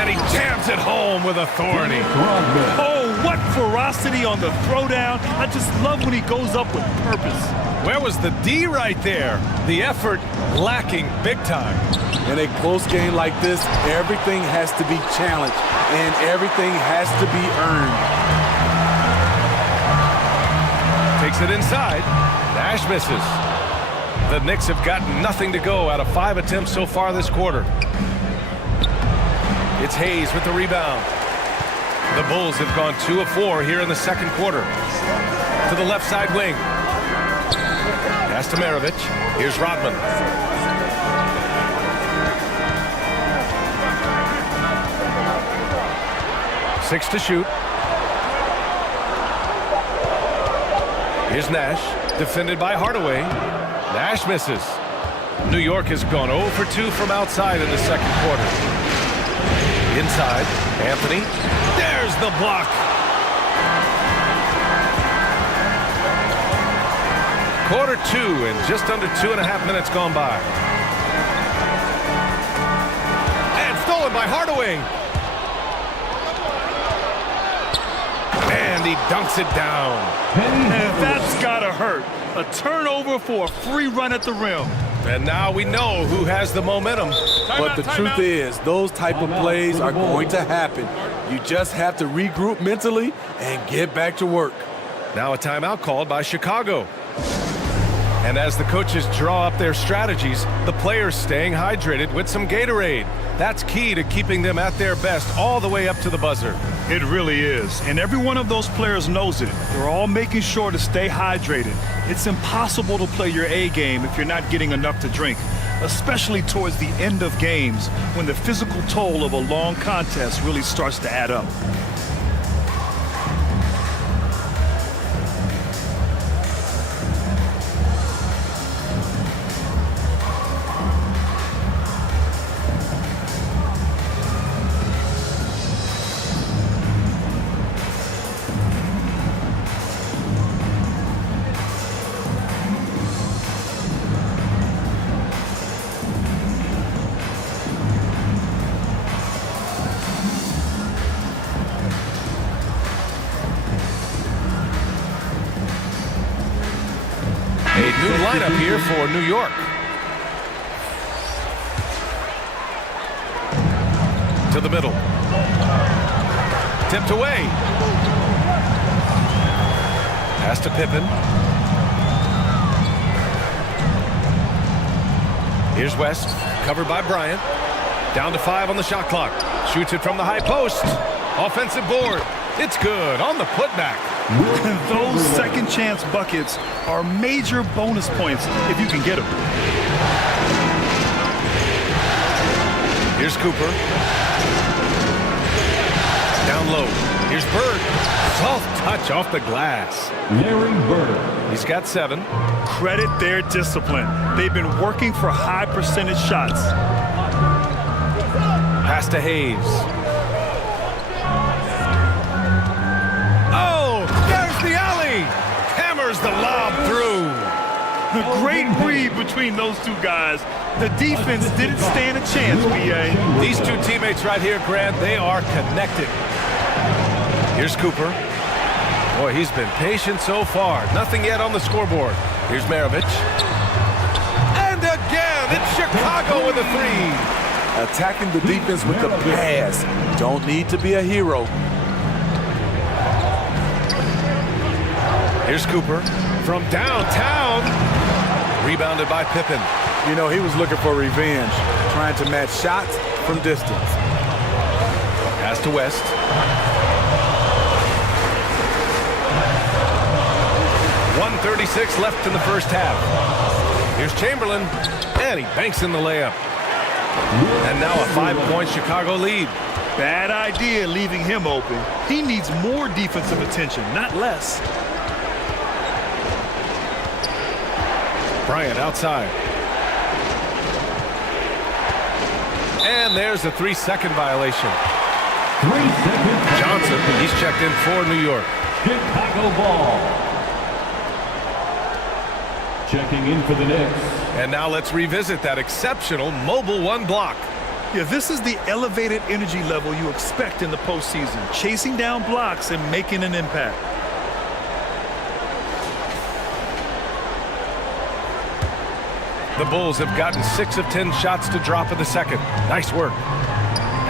And he jams it home with authority. Oh, what ferocity on the throwdown. I just love when he goes up with purpose. Where was the D right there? The effort lacking big time. In a close game like this, everything has to be challenged and everything has to be earned. Takes it inside. Nash misses. The Knicks have got nothing to go out of 5 attempts so far this quarter. It's Hayes with the rebound. The Bulls have gone 2 of 4 here in the second quarter. To the left side wing. Pass to Maravich. Here's Rodman. Six to shoot. Here's Nash, defended by Hardaway. Nash misses. New York has gone 0 for 2 from outside in the second quarter. Inside, Anthony. There's the block. Quarter 2 and just under 2.5 minutes gone by. And stolen by Hardaway. And he dunks it down. And that's gotta hurt. A turnover for a free run at the rim. And now we know who has the momentum. But the truth is, those type of plays are going to happen. You just have to regroup mentally and get back to work. Now a timeout called by Chicago. And as the coaches draw up their strategies, the players staying hydrated with some Gatorade. That's key to keeping them at their best all the way up to the buzzer. It really is. And every one of those players knows it. They're all making sure to stay hydrated. It's impossible to play your A game if you're not getting enough to drink, especially towards the end of games when the physical toll of a long contest really starts to add up. A new lineup here for New York. To the middle. Tipped away. Pass to Pippen. Here's West, covered by Bryant. Down to 5 on the shot clock. Shoots it from the high post. Offensive board. It's good on the putback. Those second chance buckets are major bonus points if you can get them. Here's Cooper. Down low. Here's Bird. Soft touch off the glass. Larry Bird. He's got 7. Credit their discipline. They've been working for high percentage shots. Pass to Hayes. Oh, there's the alley. Hammers the lob through. A great read between those two guys. The defense didn't stand a chance, B.A. These two teammates right here, Grant, they are connected. Here's Cooper. Boy, he's been patient so far. Nothing yet on the scoreboard. Here's Maravich. And again, it's Chicago with a 3. Attacking the defense with the pass. Don't need to be a hero. Here's Cooper from downtown. Rebounded by Pippen. You know, he was looking for revenge, trying to match shots from distance. Pass to West. .136 left in the first half. Here's Chamberlain, and he banks in the layup. And now a 5-point Chicago lead. Bad idea leaving him open. He needs more defensive attention, not less. Bryant outside. And there's a 3-second violation. 3 seconds. Johnson, he's checked in for New York. Chicago ball. Checking in for the Knicks. And now let's revisit that exceptional mobile 1 block. Yeah, this is the elevated energy level you expect in the postseason. Chasing down blocks and making an impact. The Bulls have gotten 6 of 10 shots to drop in the second. Nice work.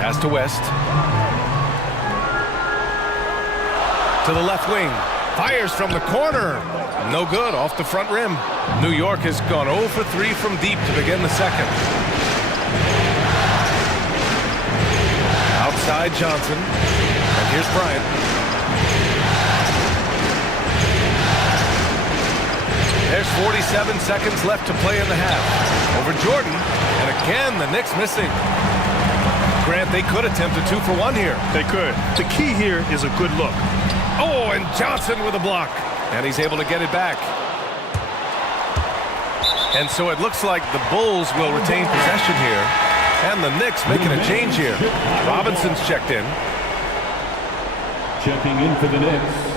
Pass to West. To the left wing. Fires from the corner. No good, off the front rim. New York has gone 0 for 3 from deep to begin the second. Outside Johnson. And here's Bryant. There's 47 seconds left to play in the half. Over Jordan. And again, the Knicks missing. Grant, they could attempt a 2 for 1 here. They could. The key here is a good look. Oh, and Johnson with a block. And he's able to get it back. And so it looks like the Bulls will retain possession here. And the Knicks making a change here. Robinson's checked in. Checking in for the Knicks.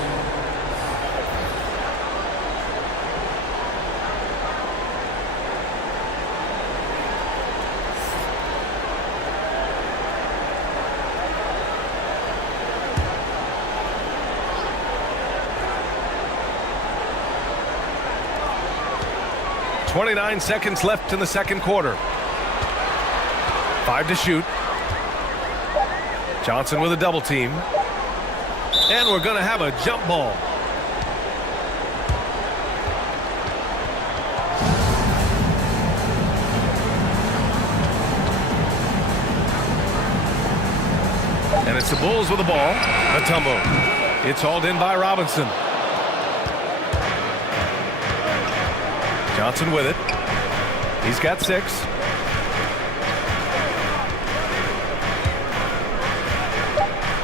.29 seconds left in the second quarter. 5 to shoot. Johnson with a double team. And we're going to have a jump ball. And it's the Bulls with the ball. Mutombo. It's hauled in by Robinson. Johnson with it. He's got 6.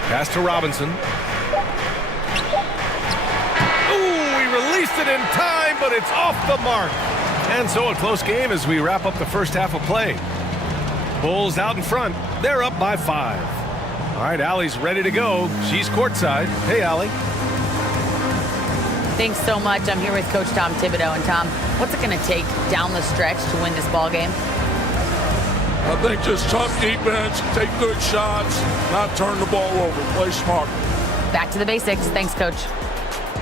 Pass to Robinson. Ooh, he released it in time, but it's off the mark. And so a close game as we wrap up the first half of play. Bulls out in front. They're up by 5. All right, Allie's ready to go. She's courtside. Hey, Allie. Thanks so much. I'm here with Coach Tom Thibodeau. And Tom, what's it going to take down the stretch to win this ball game? I think just tough defense, take good shots, not turn the ball over, play smart. Back to the basics. Thanks, Coach.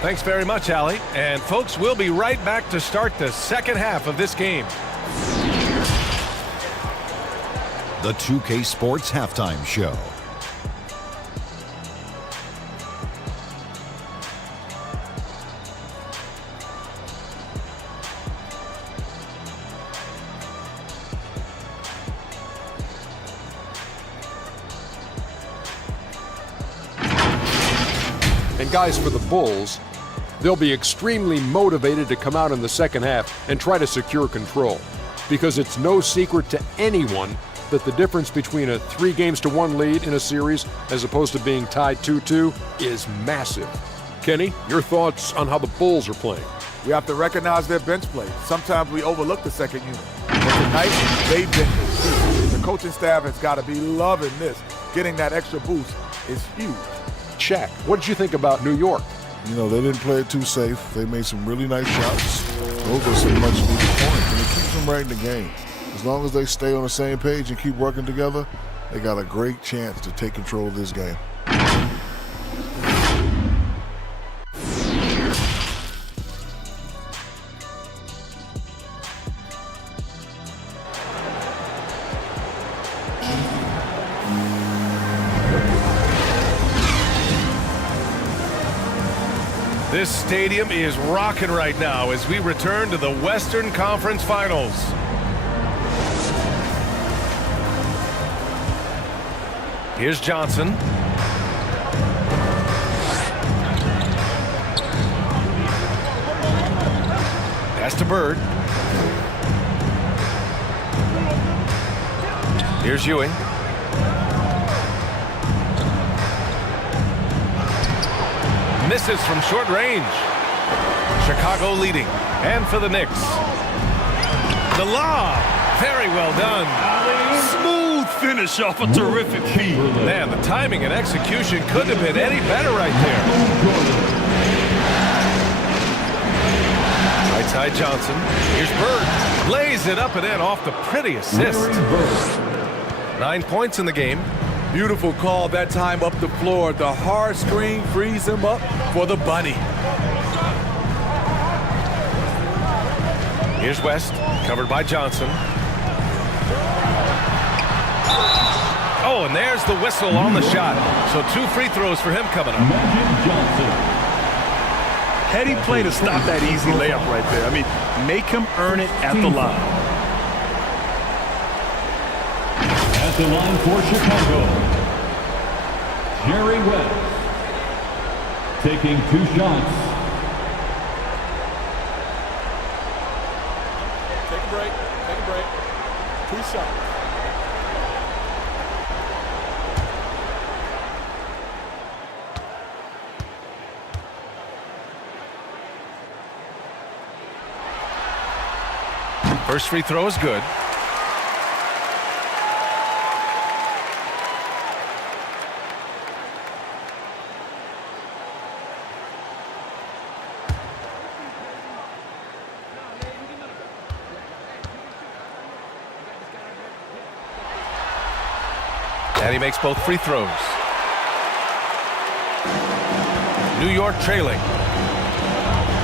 Thanks very much, Allie. And folks, we'll be right back to start the second half of this game. The 2K Sports Halftime Show. And guys, for the Bulls, they'll be extremely motivated to come out in the second half and try to secure control, because it's no secret to anyone that the difference between a 3-1 lead in a series as opposed to being tied 2-2 is massive. Kenny, your thoughts on how the Bulls are playing? We have to recognize their bench play. Sometimes we overlook the second unit. But tonight, they've been the coaching staff has got to be loving this. Getting that extra boost is huge. Shaq, what did you think about New York? You know, they didn't play it too safe. They made some really nice shots. Those are some much needed points, and it keeps them right in the game. As long as they stay on the same page and keep working together, they got a great chance to take control of this game. This stadium is rocking right now as we return to the Western Conference Finals. Here's Johnson. Pass to Bird. Here's Ewing. Misses from short range. Chicago leading. And for the Knicks. The lob. Very well done. Smooth finish off a terrific feed. Man, the timing and execution couldn't have been any better right there. Right side Johnson. Here's Bird. Lays it up and in off the pretty assist. 9 points in the game. Beautiful call that time up the floor. The hard screen frees him up for the bunny. Here's West, covered by Johnson. Oh, and there's the whistle on the shot. So 2 free throws for him coming up. Heady play to stop that easy layup right there. I mean, make him earn it at the line. At the line for Chicago, Jerry West, taking 2 shots. Take a break. 2 shots. First free throw is good. And he makes both free throws. New York trailing.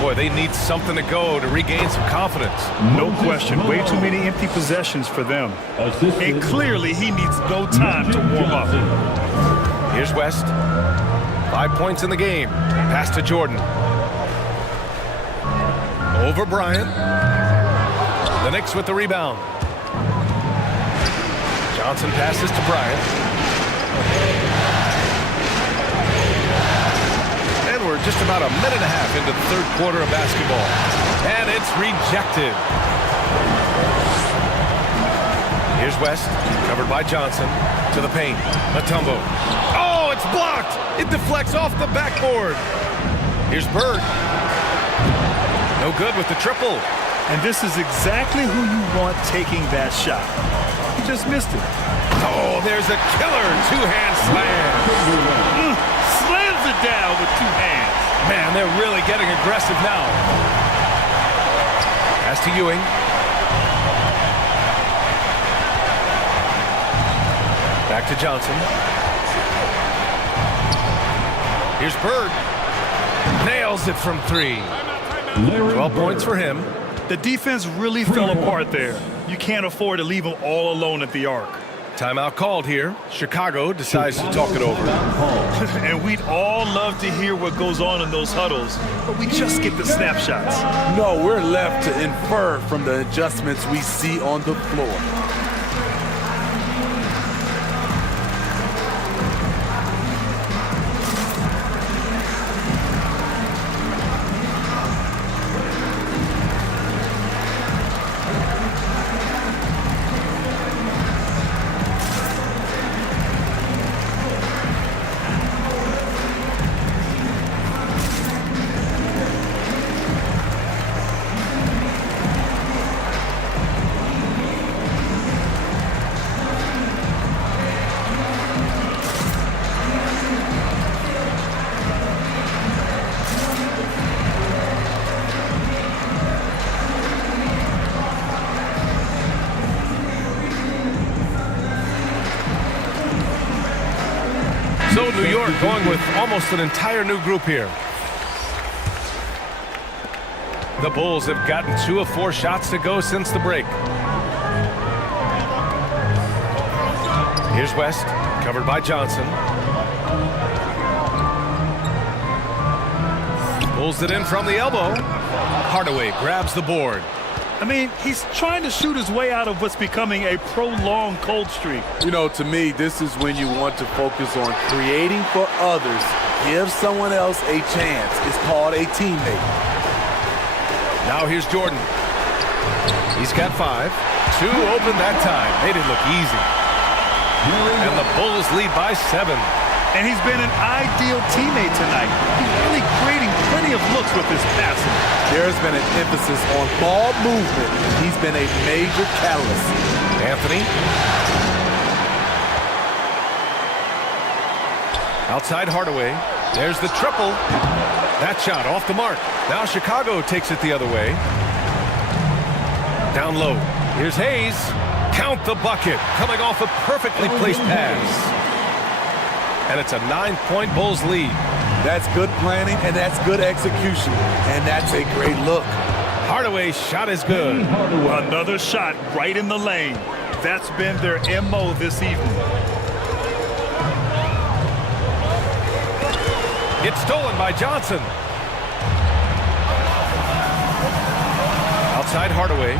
Boy, they need something to go to regain some confidence. No question. Way too many empty possessions for them. And clearly he needs no time to warm up. Here's West. 5 points in the game. Pass to Jordan. Over Bryant. The Knicks with the rebound. Johnson passes to Bryant. And we're just about a minute and a half into the third quarter of basketball. And it's rejected. Here's West, covered by Johnson, to the paint. Mutombo. Oh, it's blocked! It deflects off the backboard. Here's Bird. No good with the triple. And this is exactly who you want taking that shot. He just missed it. Oh, there's a killer two-hand slam. Slams it down with 2 hands. Man, they're really getting aggressive now. Pass to Ewing. Back to Johnson. Here's Bird. Nails it from 3. 12 points for him. The defense really fell apart there. You can't afford to leave them all alone at the arc. Timeout called here. Chicago decides to talk it over. And we'd all love to hear what goes on in those huddles, but we just get the snapshots. No, we're left to infer from the adjustments we see on the floor. So New York going with almost an entire new group here. The Bulls have gotten 2 of 4 shots to go since the break. Here's West, covered by Johnson. Pulls it in from the elbow. Hardaway grabs the board. I mean, he's trying to shoot his way out of what's becoming a prolonged cold streak. You know, to me, this is when you want to focus on creating for others. Give someone else a chance. It's called a teammate. Now here's Jordan. He's got 5. 2 open that time. Made it look easy. And the Bulls lead by 7. And he's been an ideal teammate tonight. He's really creating plenty of looks with his passing. There's been an emphasis on ball movement. He's been a major catalyst. Anthony. Outside Hardaway. There's the triple. That shot off the mark. Now Chicago takes it the other way. Down low. Here's Hayes. Count the bucket. Coming off a perfectly placed pass. And it's a 9-point Bulls lead. That's good planning, and that's good execution. And that's a great look. Hardaway's shot is good. Another shot right in the lane. That's been their MO this evening. It's stolen by Johnson. Outside Hardaway.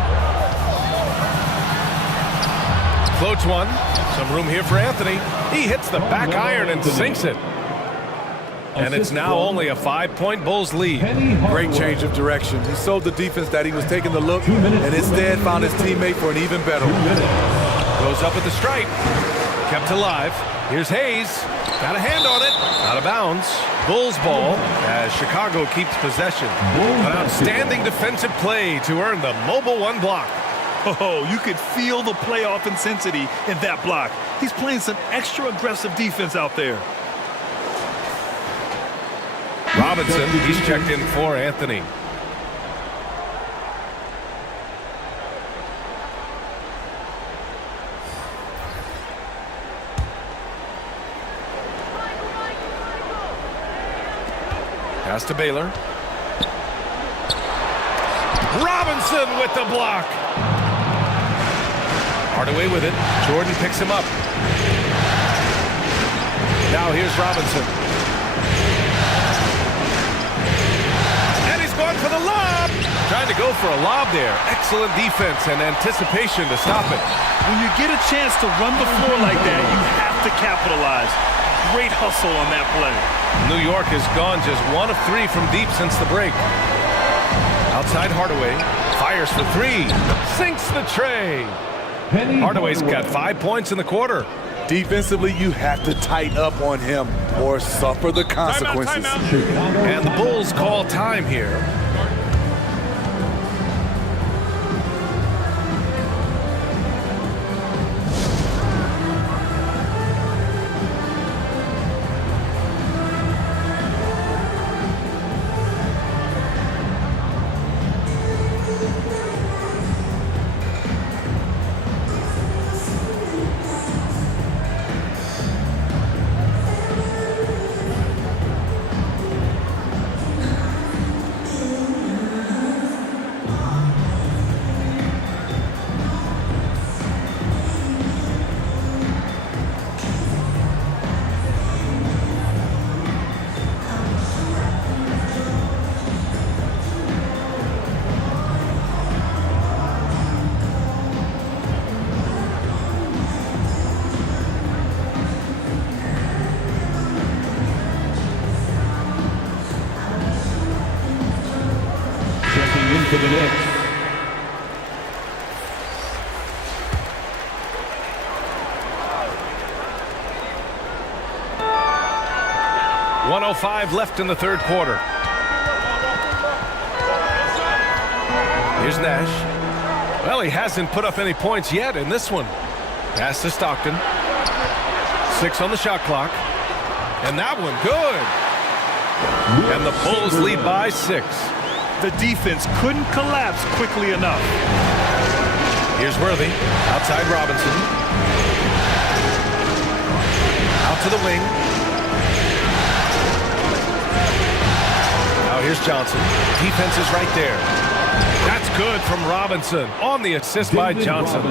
Floats one. Some room here for Anthony. He hits the back iron and sinks it. And it's now only a 5-point Bulls lead. Great change of direction. He showed the defense that he was taking the look and instead found his teammate for an even better one. Goes up at the stripe. Kept alive. Here's Hayes. Got a hand on it. Out of bounds. Bulls ball as Chicago keeps possession. An outstanding defensive play to earn the mobile 1 block. Oh, you could feel the playoff intensity in that block. He's playing some extra aggressive defense out there. Robinson, he's checked in for Anthony. Pass to Baylor. Robinson with the block. Hardaway with it. Jordan picks him up. Now here's Robinson. And he's going for the lob. Trying to go for a lob there. Excellent defense and anticipation to stop it. When you get a chance to run the floor like that, you have to capitalize. Great hustle on that play. New York has gone just 1 of 3 from deep since the break. Outside Hardaway. Fires for 3. Sinks the tray. Hardaway's got 5 points in the quarter. Defensively, you have to tighten up on him or suffer the consequences. And the Bulls call time here. the Knicks. .105 left in the third quarter. Here's Nash. Well, he hasn't put up any points yet in this one. Pass to Stockton. 6 on the shot clock. And that one, good. And the Bulls lead by 6. The defense couldn't collapse quickly enough. Here's Worthy. Outside Robinson. Out to the wing. Now here's Johnson. Defense is right there. That's good from Robinson on the assist by Johnson.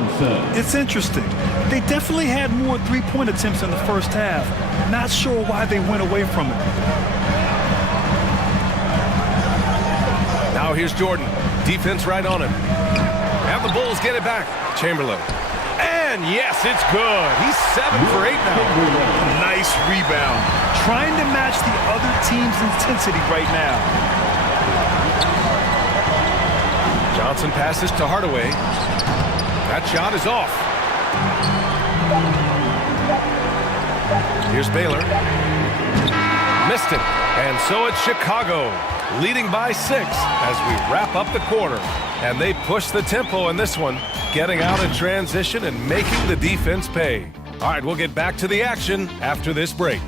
It's interesting. They definitely had more three-point attempts in the first half. Not sure why they went away from it. Now here's Jordan. Defense right on him. And the Bulls get it back. Chamberlain. And yes, it's good. He's 7 for 8 now. Nice rebound. Trying to match the other team's intensity right now. Johnson passes to Hardaway. That shot is off. Here's Baylor. Missed it. And so it's Chicago leading by 6 as we wrap up the quarter. And they push the tempo in this one, getting out in transition and making the defense pay. All right, we'll get back to the action after this break.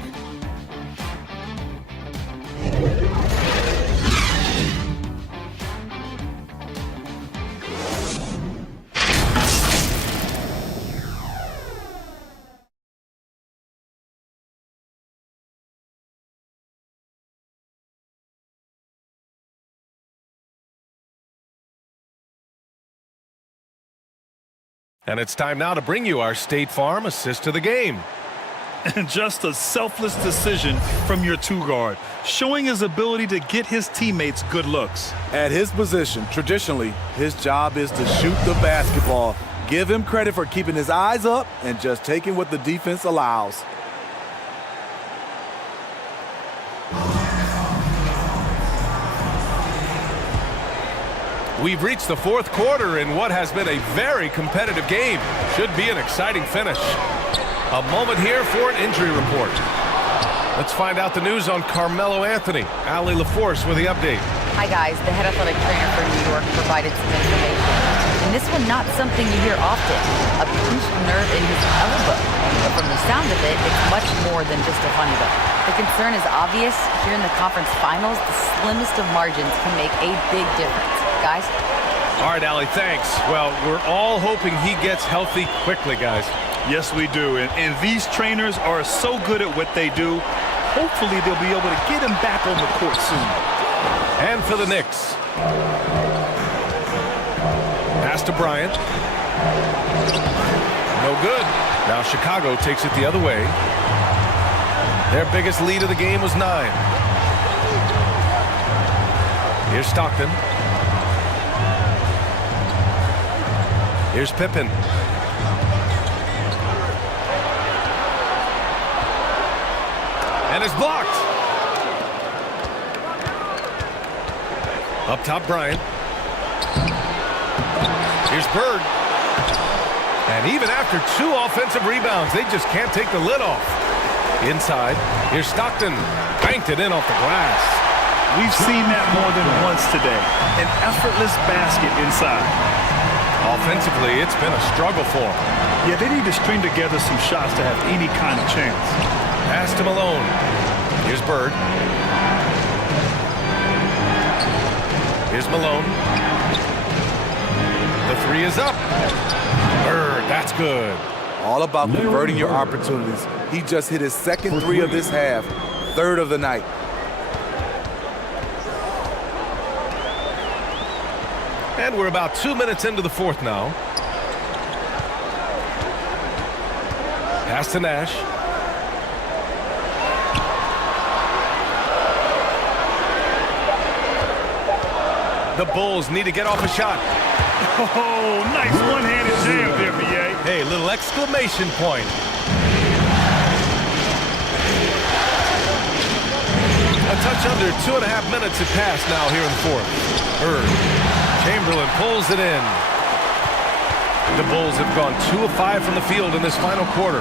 And it's time now to bring you our State Farm assist to the game. And just a selfless decision from your two-guard, showing his ability to get his teammates good looks. At his position, traditionally, his job is to shoot the basketball. Give him credit for keeping his eyes up and just taking what the defense allows. We've reached the fourth quarter in what has been a very competitive game. Should be an exciting finish. A moment here for an injury report. Let's find out the news on Carmelo Anthony. Allie LaForce with the update. Hi, guys. The head athletic trainer for New York provided some information. And this one, not something you hear often. A pinched nerve in his elbow. But from the sound of it, it's much more than just a funny bone. The concern is obvious. Here in the conference finals, the slimmest of margins can make a big difference. Guys? All right, Allie, thanks. Well, we're all hoping he gets healthy quickly, guys. Yes, we do. And these trainers are so good at what they do. Hopefully, they'll be able to get him back on the court soon. And for the Knicks. Pass to Bryant. No good. Now Chicago takes it the other way. Their biggest lead of the game was 9. Here's Stockton. Here's Pippen. And it's blocked. Up top, Bryant. Here's Bird. And even after 2 offensive rebounds, they just can't take the lid off. Inside, here's Stockton. Banked it in off the glass. We've seen that more than once today. An effortless basket inside. Offensively, it's been a struggle for them. Yeah, they need to string together some shots to have any kind of chance. Pass to Malone. Here's Bird. Here's Malone. The 3 is up. Bird, that's good. All about converting your opportunities. He just hit his second 3 of this half, 3rd of the night. And we're about 2 minutes into the fourth now. Pass to Nash. The Bulls need to get off a shot. Oh, nice one-handed jam there, B.A. Hey, little exclamation point. A touch under 2.5 minutes have passed now here in the fourth. Bird. Chamberlain pulls it in. The Bulls have gone 2 of 5 from the field in this final quarter.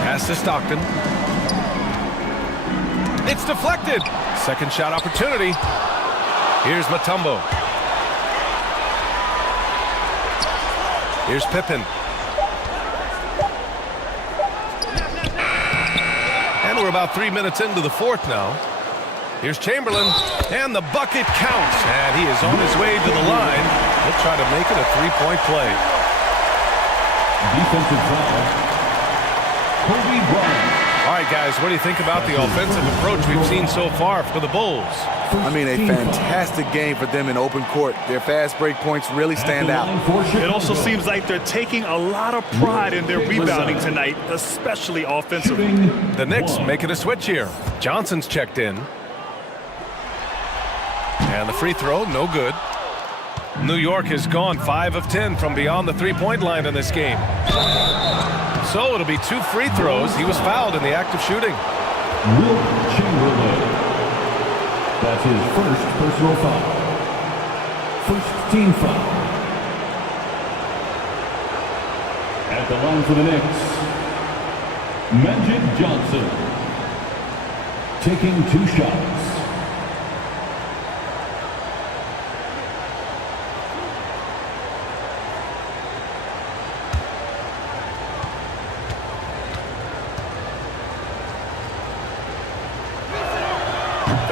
Pass to Stockton. It's deflected. Second shot opportunity. Here's Mutombo. Here's Pippen. And we're about 3 minutes into the fourth now. Here's Chamberlain, and the bucket counts. And he is on his way to the line. He'll try to make it a three-point play. Defensive foul. Kobe Bryant. All right, guys, what do you think about the offensive approach we've seen so far for the Bulls? I mean, a fantastic game for them in open court. Their fast break points really stand out. It also seems like they're taking a lot of pride in their rebounding tonight, especially offensively. The Knicks making a switch here. Johnson's checked in. And the free throw, no good. New York has gone 5 of 10 from beyond the three-point line in this game. So it'll be 2 free throws. He was fouled in the act of shooting. Will Chamberlain. That's his first personal foul. First team foul. At the line for the Knicks, Magic Johnson. Taking 2 shots.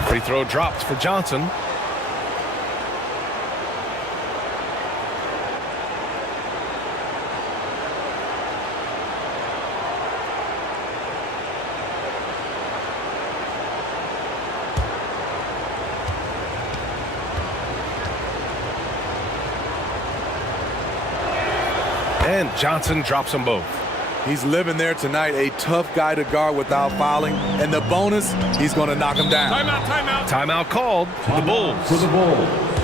Free throw dropped for Johnson. And Johnson drops them both. He's living there tonight, a tough guy to guard without fouling. And the bonus, he's going to knock him down. Timeout, timeout. Timeout called. The Bulls. For the Bulls.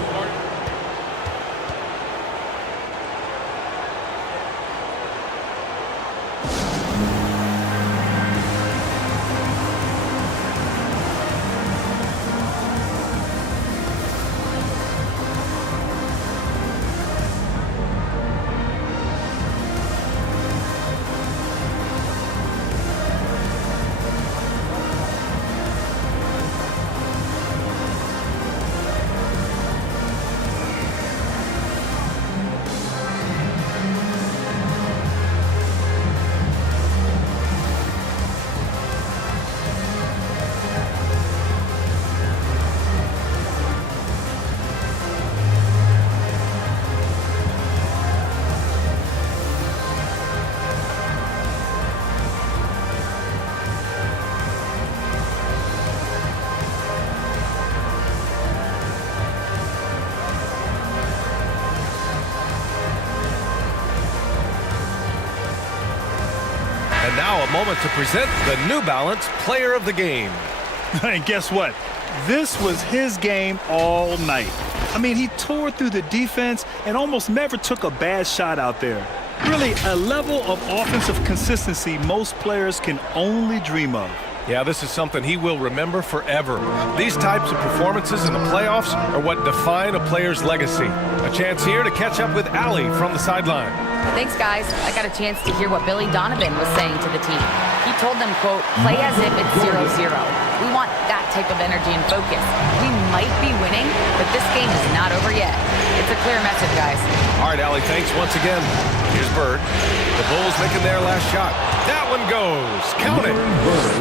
And now a moment to present the New Balance Player of the Game. And guess what? This was his game all night. I mean, he tore through the defense and almost never took a bad shot out there. Really, a level of offensive consistency most players can only dream of. Yeah, this is something he will remember forever. These types of performances in the playoffs are what define a player's legacy. A chance here to catch up with Allie from the sideline. Thanks, guys. I got a chance to hear what Billy Donovan was saying to the team. He told them, quote, play as if it's 0-0. We want that type of energy and focus. We might be winning, but this game is not over yet. It's a clear message, guys. All right, Allie, thanks once again. Here's Bird. The Bulls making their last shot. That one goes. Count it.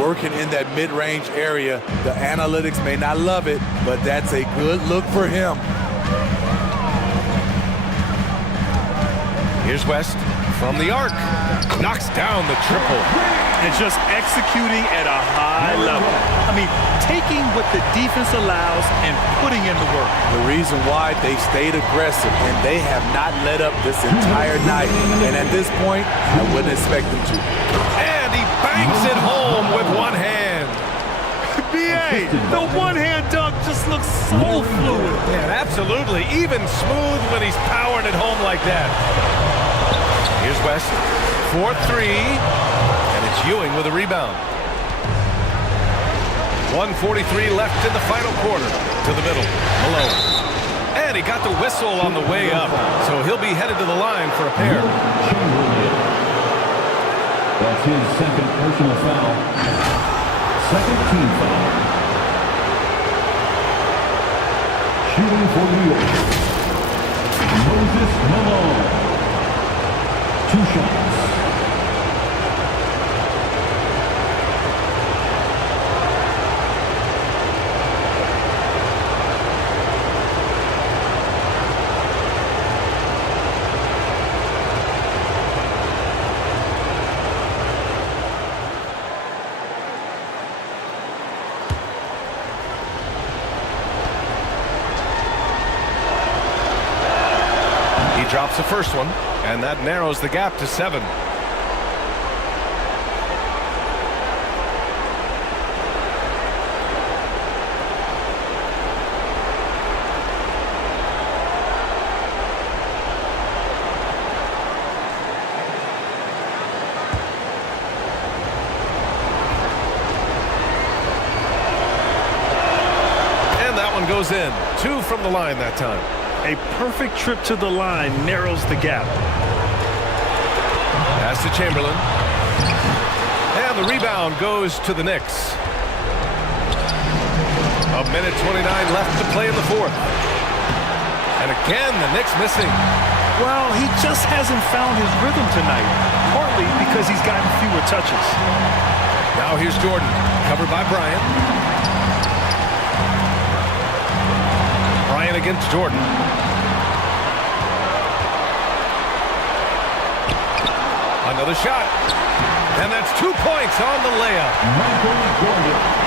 Working in that mid-range area. The analytics may not love it, but that's a good look for him. Here's West from the arc. Knocks down the triple. And just executing at a high level. I mean, taking what the defense allows and putting in the work. The reason why they stayed aggressive, and they have not let up this entire night. And at this point, I wouldn't expect them to. And he bangs it home with one hand. B.A., the one-hand dunk just looks so fluid. Yeah, absolutely. Even smooth when he's powering it home like that. Here's West for 3. And it's Ewing with a rebound. 1:43 left in the final quarter. To the middle, Malone. And he got the whistle on the way up, so he'll be headed to the line for a pair. That's his second personal foul. Second team foul. Shooting for New York, Moses Malone. 2 shots. Drops the first one, and that narrows the gap to 7. And that one goes in. 2 from the line that time. A perfect trip to the line narrows the gap. Pass to Chamberlain. And the rebound goes to the Knicks. 1:29 left to play in the fourth. And again, the Knicks missing. Well, he just hasn't found his rhythm tonight, partly because he's gotten fewer touches. Now here's Jordan, covered by Bryant. Bryant against Jordan. Another shot. And that's 2 points on the layup.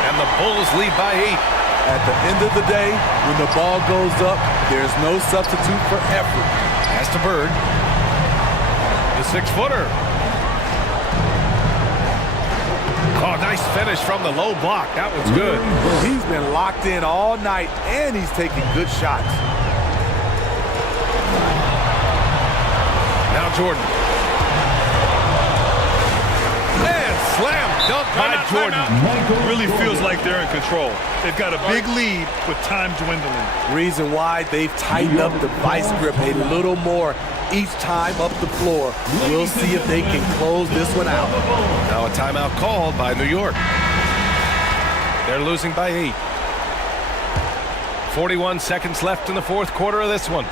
And the Bulls lead by 8. At the end of the day, when the ball goes up, there's no substitute for effort. Pass to Bird. The 6-footer. Oh, nice finish from the low block. That was good. He's been locked in all night, and he's taking good shots. Now Jordan. And slam dunk by Jordan. Really feels like they're in control. They've got a big lead with time dwindling. Reason why they've tightened up the vice grip a little more each time up the floor. We'll see if they can close this one out. Now a timeout called by New York. They're losing by 8. 41 seconds left in the fourth quarter of this one.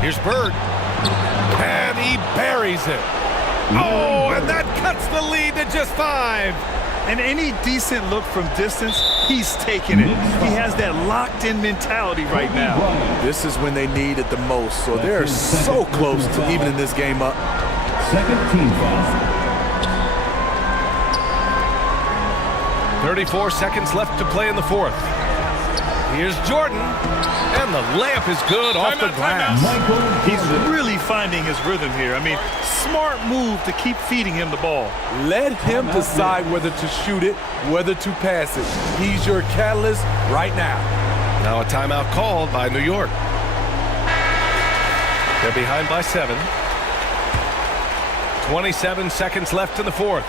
Here's Bird. And he buries it. Oh, and that cuts the lead to just 5. And any decent look from distance, he's taking it. He has that locked-in mentality right now. This is when they need it the most, so they're so close to evening this game up. Second team foul. 34 seconds left to play in the fourth. Here's Jordan, and the layup is good off the glass. He's really finding his rhythm here. I mean, smart move to keep feeding him the ball. Let him decide whether to shoot it, whether to pass it. He's your catalyst right now. Now a timeout called by New York. They're behind by 7. 27 seconds left in the fourth.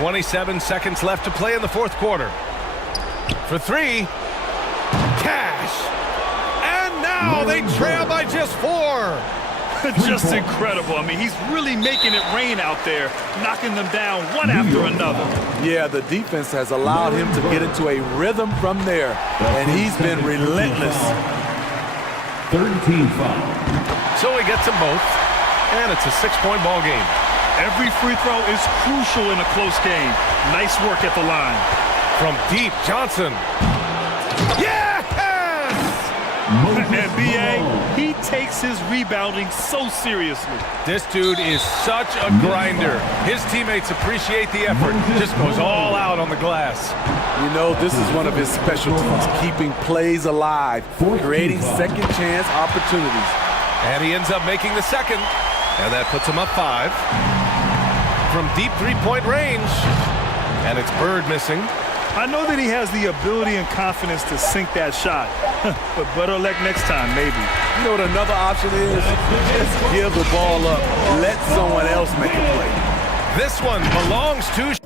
27 seconds left to play in the fourth quarter. For 3. Cash. And now they trail by just 4. Just incredible. I mean, he's really making it rain out there, knocking them down one after another. Yeah, the defense has allowed him to get into a rhythm from there, and he's been relentless. Third team foul. So he gets them both, and it's a 6-point ball game. Every free throw is crucial in a close game. Nice work at the line. From deep, Johnson. Yes! And B.A., he takes his rebounding so seriously. This dude is such a grinder. His teammates appreciate the effort. Just goes all out on the glass. You know, this is one of his specialties, keeping plays alive, creating second chance opportunities. And he ends up making the second, and that puts him up 5. From deep three-point range, and it's Bird missing. I know that he has the ability and confidence to sink that shot, but better luck next time, maybe. You know what another option is? Just give the ball up. let someone else make a play. This one belongs to...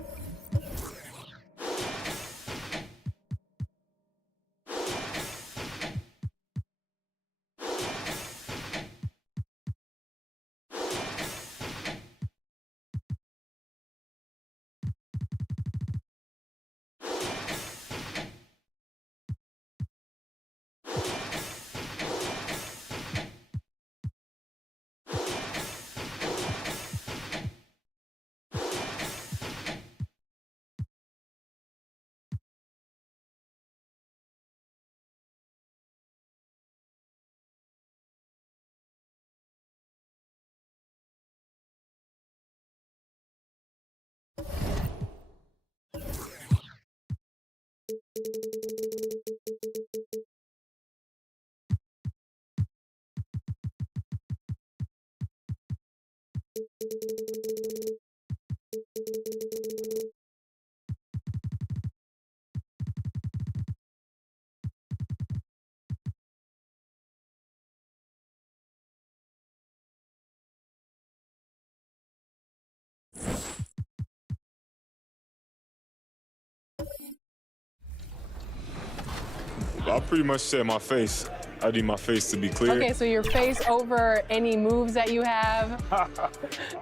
I pretty much said my face. I need my face to be clear. Okay, so your face over any moves that you have?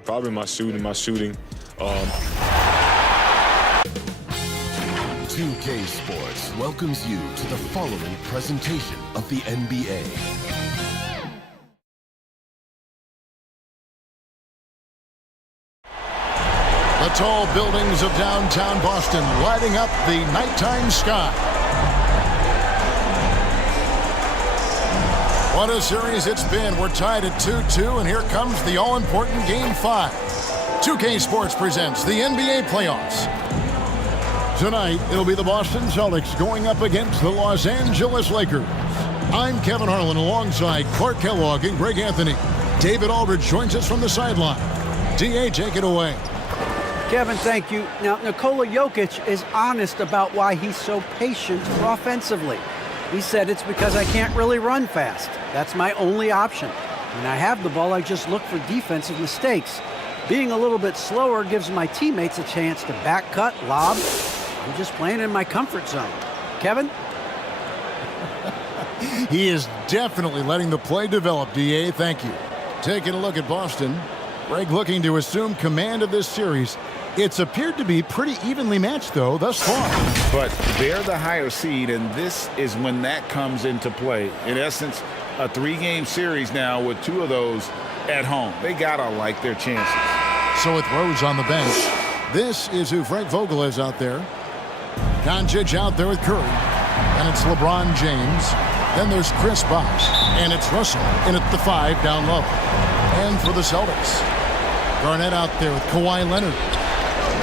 Probably my shooting. 2K Sports welcomes you to the following presentation of the NBA. The tall buildings of downtown Boston lighting up the nighttime sky. What a series it's been. We're tied at 2-2, and here comes the all-important Game 5. 2K Sports presents the NBA playoffs. Tonight, it'll be the Boston Celtics going up against the Los Angeles Lakers. I'm Kevin Harlan alongside Clark Kellogg and Greg Anthony. David Aldridge joins us from the sideline. DA, take it away. Kevin, thank you. Now, Nikola Jokic is honest about why he's so patient offensively. He said it's because I can't really run fast. That's my only option. When I have the ball, I just look for defensive mistakes. Being a little bit slower gives my teammates a chance to back cut, lob. I'm just playing in my comfort zone. Kevin? He is definitely letting the play develop, DA. Thank you. Taking a look at Boston. Greg looking to assume command of this series. It's appeared to be pretty evenly matched, though, thus far. But they're the higher seed, and this is when that comes into play. In essence, a 3-game series now with 2 of those at home. They gotta like their chances. So with Rose on the bench, this is who Frank Vogel is out there. Doncic out there with Curry. And it's LeBron James. Then there's Chris Bosh. And it's Russell in at the 5 down low. And for the Celtics, Garnett out there with Kawhi Leonard.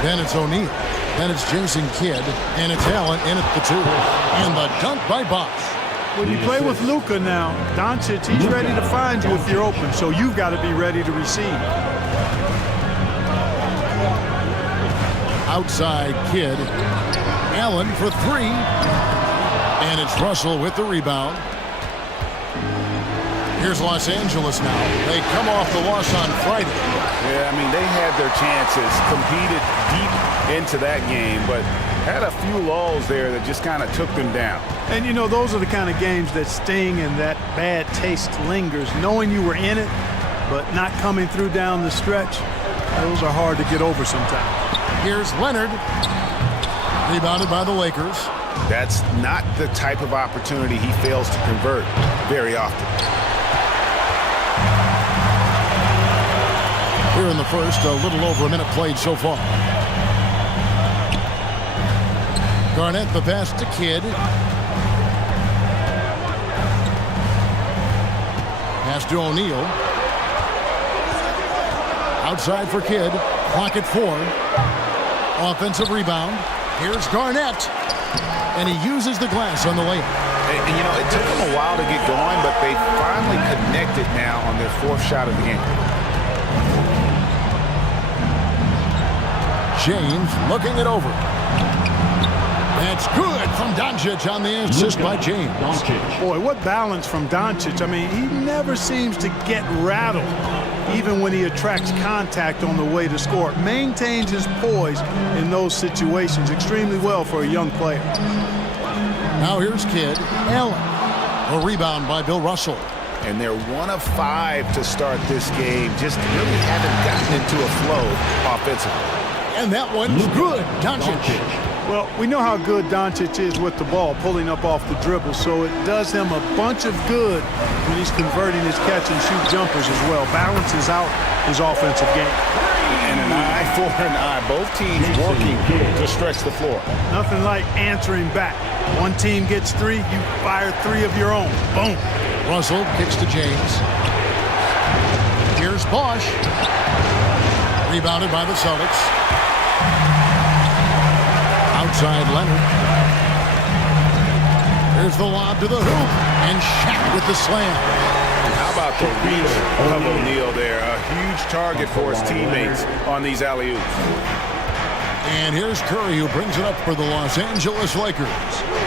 Then it's O'Neal. Then it's Jason Kidd. And it's Allen in at the 2. And the dunk by Bosh. When you play with Luka now, Doncic, he's ready to find you if you're open. So you've got to be ready to receive. Outside Kidd. Allen for 3. And it's Russell with the rebound. Here's Los Angeles now. They come off the loss on Friday. Yeah, I mean, they had their chances, competed deep into that game, but had a few lulls there that just kind of took them down. And, you know, those are the kind of games that sting and that bad taste lingers. Knowing you were in it, but not coming through down the stretch, those are hard to get over sometimes. Here's Leonard. Rebounded by the Lakers. That's not the type of opportunity he fails to convert very often. Here in the first, a little over a minute played so far. Garnett the pass to Kidd. Pass to O'Neal. Outside for Kidd. Clock at 4. Offensive rebound. Here's Garnett. And he uses the glass on the layup. And you know, it took them a while to get going, but they finally connected now on their 4th shot of the game. James looking it over. That's good from Doncic on the assist by James. Boy, what balance from Doncic. I mean, he never seems to get rattled even when he attracts contact on the way to score. Maintains his poise in those situations extremely well for a young player. Now here's Kidd. Allen. A rebound by Bill Russell. And they're 1 of 5 to start this game. Just really haven't gotten into a flow offensively. And that one's good. Doncic. Well, we know how good Doncic is with the ball, pulling up off the dribble, so it does him a bunch of good when he's converting his catch-and-shoot jumpers as well. Balances out his offensive game. And an eye for an eye. Both teams working to stretch the floor. Nothing like answering back. One team gets 3, you fire 3 of your own. Boom. Russell kicks to James. Here's Bosch. Rebounded by the Celtics. Outside Leonard. Here's the lob to the hoop. And Shaq with the slam. How about the reach of O'Neal there? A huge target for his teammates on these alley-oops. And here's Curry, who brings it up for the Los Angeles Lakers.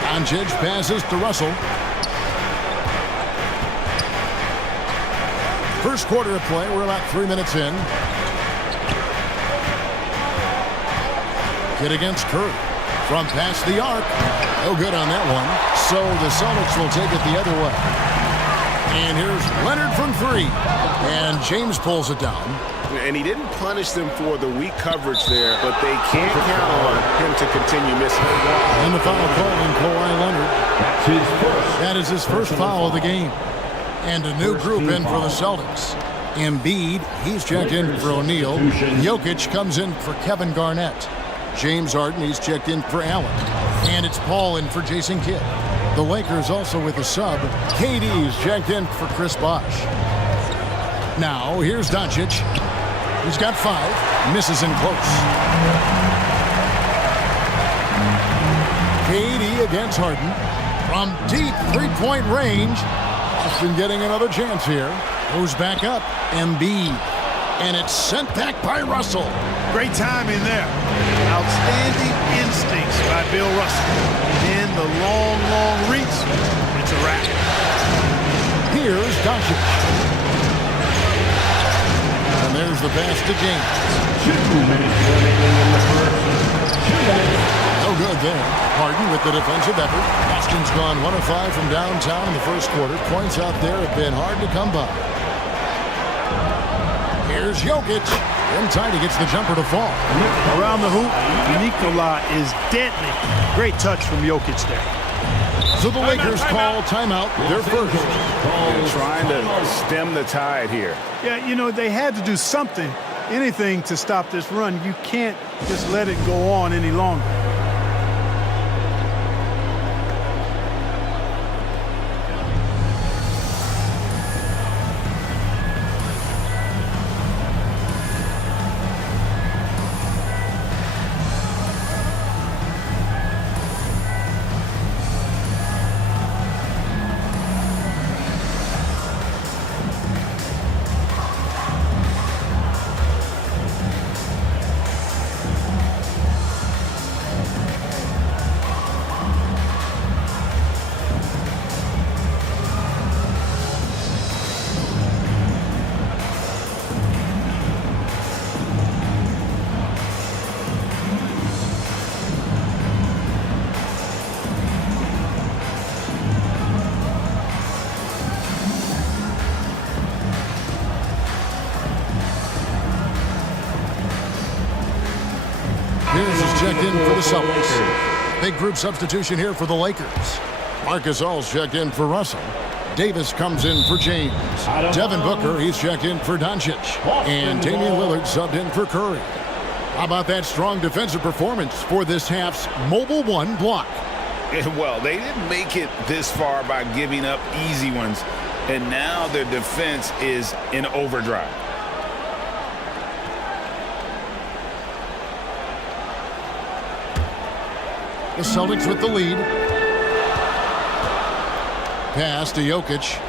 Doncic passes to Russell. First quarter of play, we're about 3 minutes in. Kidd against Curry. From past the arc. No good on that one. So the Celtics will take it the other way. And here's Leonard from 3. And James pulls it down. And he didn't punish them for the weak coverage there, but they can't count on him to continue missing. And the foul called on Kawhi Leonard. That is his first foul of the game. And a new group in for the Celtics. Embiid, he's checked in for O'Neal. Jokic comes in for Kevin Garnett. James Harden, he's checked in for Allen. And it's Paul in for Jason Kidd. The Lakers also with a sub. KD's checked in for Chris Bosh. Now, here's Doncic. He's got 5. Misses in close. KD against Harden. From deep three-point range. Austin getting another chance here. Goes back up. Embiid. And it's sent back by Russell. Great timing there. Outstanding instincts by Bill Russell. And the long, long reach. It's a wrap. Here's Doncic. And there's the pass to James. 2 minutes remaining in the first. 2 minutes. No good there. Harden with the defensive effort. Austin's gone 1 of 5 from downtown in the first quarter. Points out there have been hard to come by. Here's Jokic. Inside, he gets the jumper to fall. Around the hoop, Nikola is deadly. Great touch from Jokic there. So the Lakers call timeout, their first. They're trying to stem the tide here. Yeah, you know, they had to do something, anything to stop this run. You can't just let it go on any longer. Checked in for the Celtics. Big group substitution here for the Lakers. Marcus All's checked in for Russell. Davis comes in for James. Devin Booker, he's checked in for Doncic. And Damian Lillard subbed in for Curry. How about that strong defensive performance for this half's Mobile One block? Well, they didn't make it this far by giving up easy ones. And now their defense is in overdrive. The Celtics with the lead. Pass to Jokic.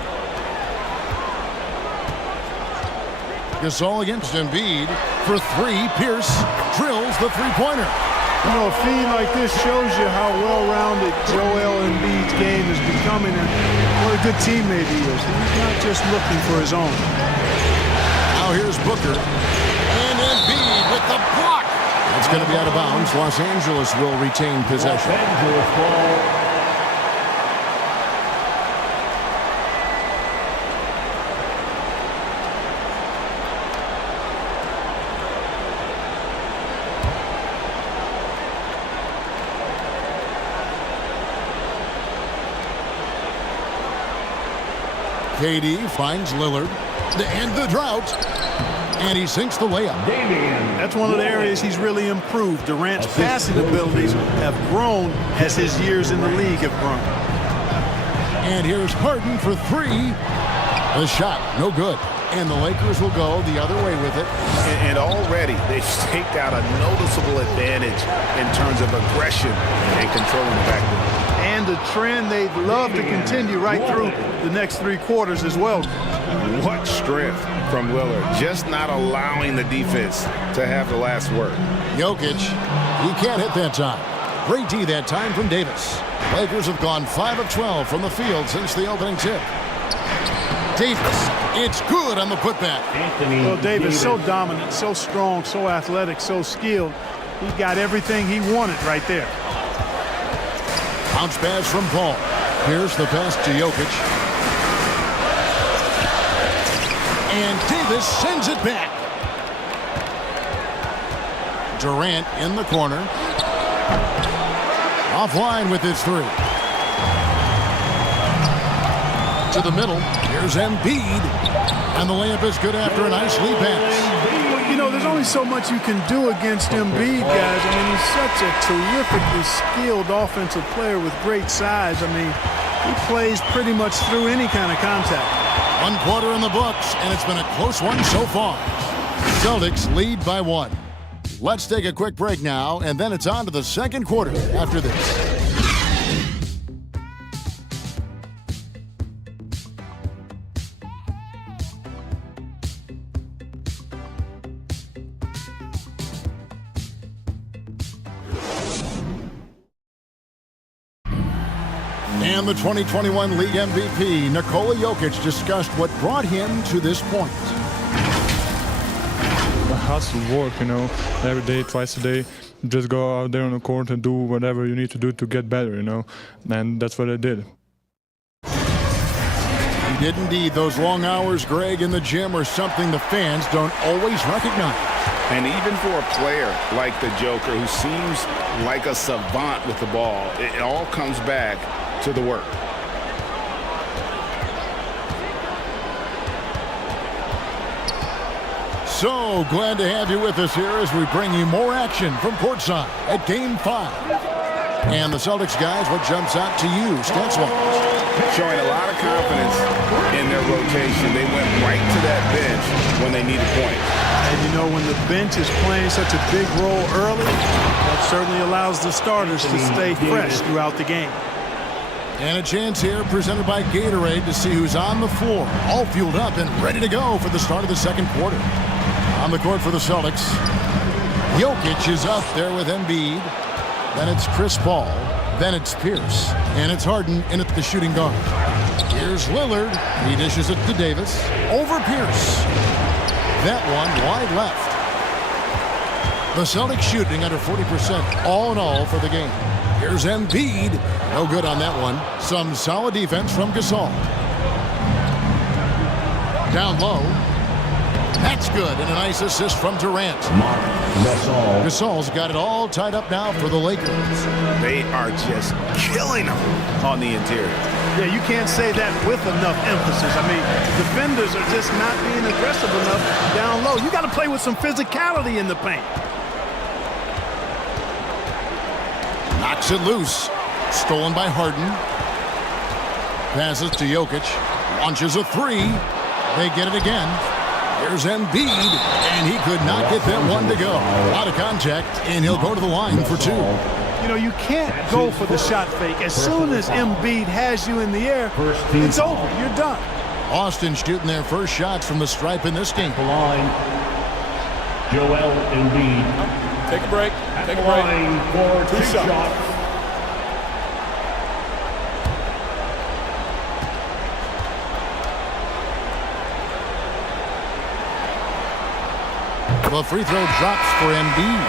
Gasol against Embiid for 3. Pierce drills the three-pointer. You know, a feed like this shows you how well-rounded Joel Embiid's game is becoming and what a good teammate he is. He's not just looking for his own. Now here's Booker. And Embiid with the block. It's going to be out of bounds. Los Angeles will retain possession. Los Angeles ball. KD finds Lillard to end the drought, and he sinks the layup. That's one of the areas he's really improved. Durant's passing abilities have grown as his years in the league have grown. And here's Harden for three. The shot, no good. And the Lakers will go the other way with it. And already they've staked out a noticeable advantage in terms of aggression and controlling the backcourt. And a trend they'd love to continue right through the next 3 quarters as well. What strength from Lillard, just not allowing the defense to have the last word. Jokic, he can't hit that time. Great D that time from Davis. Lakers have gone 5 of 12 from the field since the opening tip. Davis, it's good on the putback. Well, Davis, so dominant, so strong, so athletic, so skilled. He got everything he wanted right there. Bounce pass from Paul. Here's the pass to Jokic. And Davis sends it back. Durant in the corner. Offline with his three. To the middle. Here's Embiid. And the layup is good after a nice lead pass. You know, there's only so much you can do against Embiid, guys. I mean, he's such a terrifically skilled offensive player with great size. I mean, he plays pretty much through any kind of contact. 1 quarter in the books, and it's been a close one so far. Celtics lead by 1. Let's take a quick break now, and then it's on to the second quarter after this. And the 2021 League MVP, Nikola Jokic, discussed what brought him to this point. Hustle, work, you know, every day, twice a day. Just go out there on the court and do whatever you need to do to get better, you know. And that's what I did. He did indeed. Those long hours, Greg, in the gym are something the fans don't always recognize. And even for a player like the Joker, who seems like a savant with the ball, it all comes back to the work. So glad to have you with us here as we bring you more action from courtside at Game 5. And the Celtics guys, what jumps out to you, stats-wise? Showing a lot of confidence in their rotation. They went right to that bench when they needed points. And you know, when the bench is playing such a big role early, that certainly allows the starters to stay fresh throughout the game. And a chance here presented by Gatorade to see who's on the floor, all fueled up and ready to go for the start of the second quarter. On the court for the Celtics, Jokic is up there with Embiid. Then it's Chris Paul. Then it's Pierce. And it's Harden in at the shooting guard. Here's Lillard. He dishes it to Davis. Over Pierce. That one wide left. The Celtics shooting under 40% all in all for the game. Here's Embiid. No good on that one. Some solid defense from Gasol. Down low. That's good, and a nice assist from Durant. Gasol's got it all tied up now for the Lakers. They are just killing them on the interior. Yeah, you can't say that with enough emphasis. I mean, defenders are just not being aggressive enough down low. You got to play with some physicality in the paint. Knocks it loose. Stolen by Harden. Passes to Jokic. Launches a three. They get it again. Here's Embiid, and he could not get that one to go. Out of contact, and he'll go to the line for 2. You know, you can't go for the shot fake. As soon as Embiid has you in the air, it's over. You're done. Austin shooting their first shots from the stripe in this game. Line, Joel Embiid. Take a break. Take a break. For 2 shots. The free throw drops for Embiid.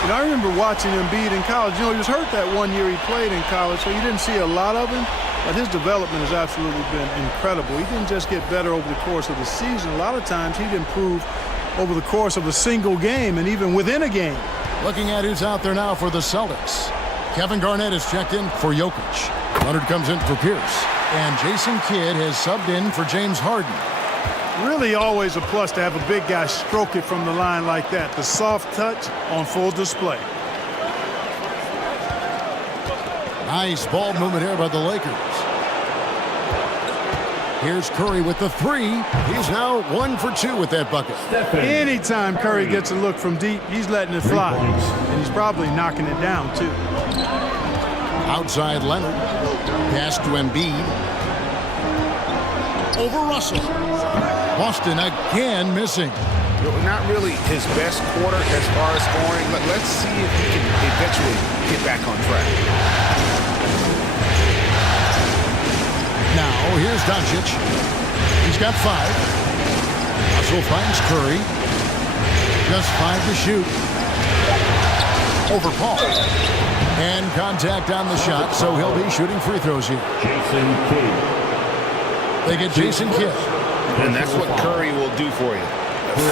You know, I remember watching Embiid in college. You know, he was hurt that 1 year he played in college, so you didn't see a lot of him. But his development has absolutely been incredible. He didn't just get better over the course of the season. A lot of times he'd improve over the course of a single game and even within a game. Looking at who's out there now for the Celtics. Kevin Garnett is checked in for Jokic. Leonard comes in for Pierce. And Jason Kidd has subbed in for James Harden. Really always a plus to have a big guy stroke it from the line like that. The soft touch on full display. Nice ball movement here by the Lakers. Here's Curry with the three. He's now 1 for 2 with that bucket. Anytime Curry gets a look from deep, he's letting it fly. And he's probably knocking it down, too. Outside Leonard. Pass to Embiid. Over Russell. Boston again missing. Not really his best quarter as far as scoring. Let's see if he can eventually get back on track. Now, here's Doncic. He's got 5. Russell finds Curry. Just 5 to shoot. Over Paul. And contact on the shot, so he'll be shooting free throws here. Jason Kidd. They get Jason Kidd. And that's what Curry will do for you.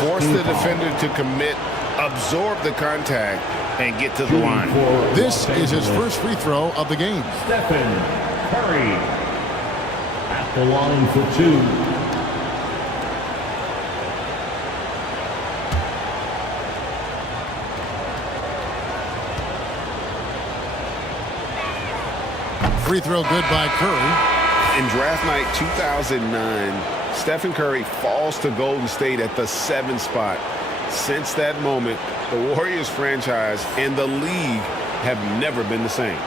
Force the defender to commit, absorb the contact, and get to the line. This is his first free throw of the game. Stephen Curry at the line for 2. Free throw good by Curry. In draft night 2009, Stephen Curry falls to Golden State at the 7th spot. Since that moment, the Warriors franchise and the league have never been the same.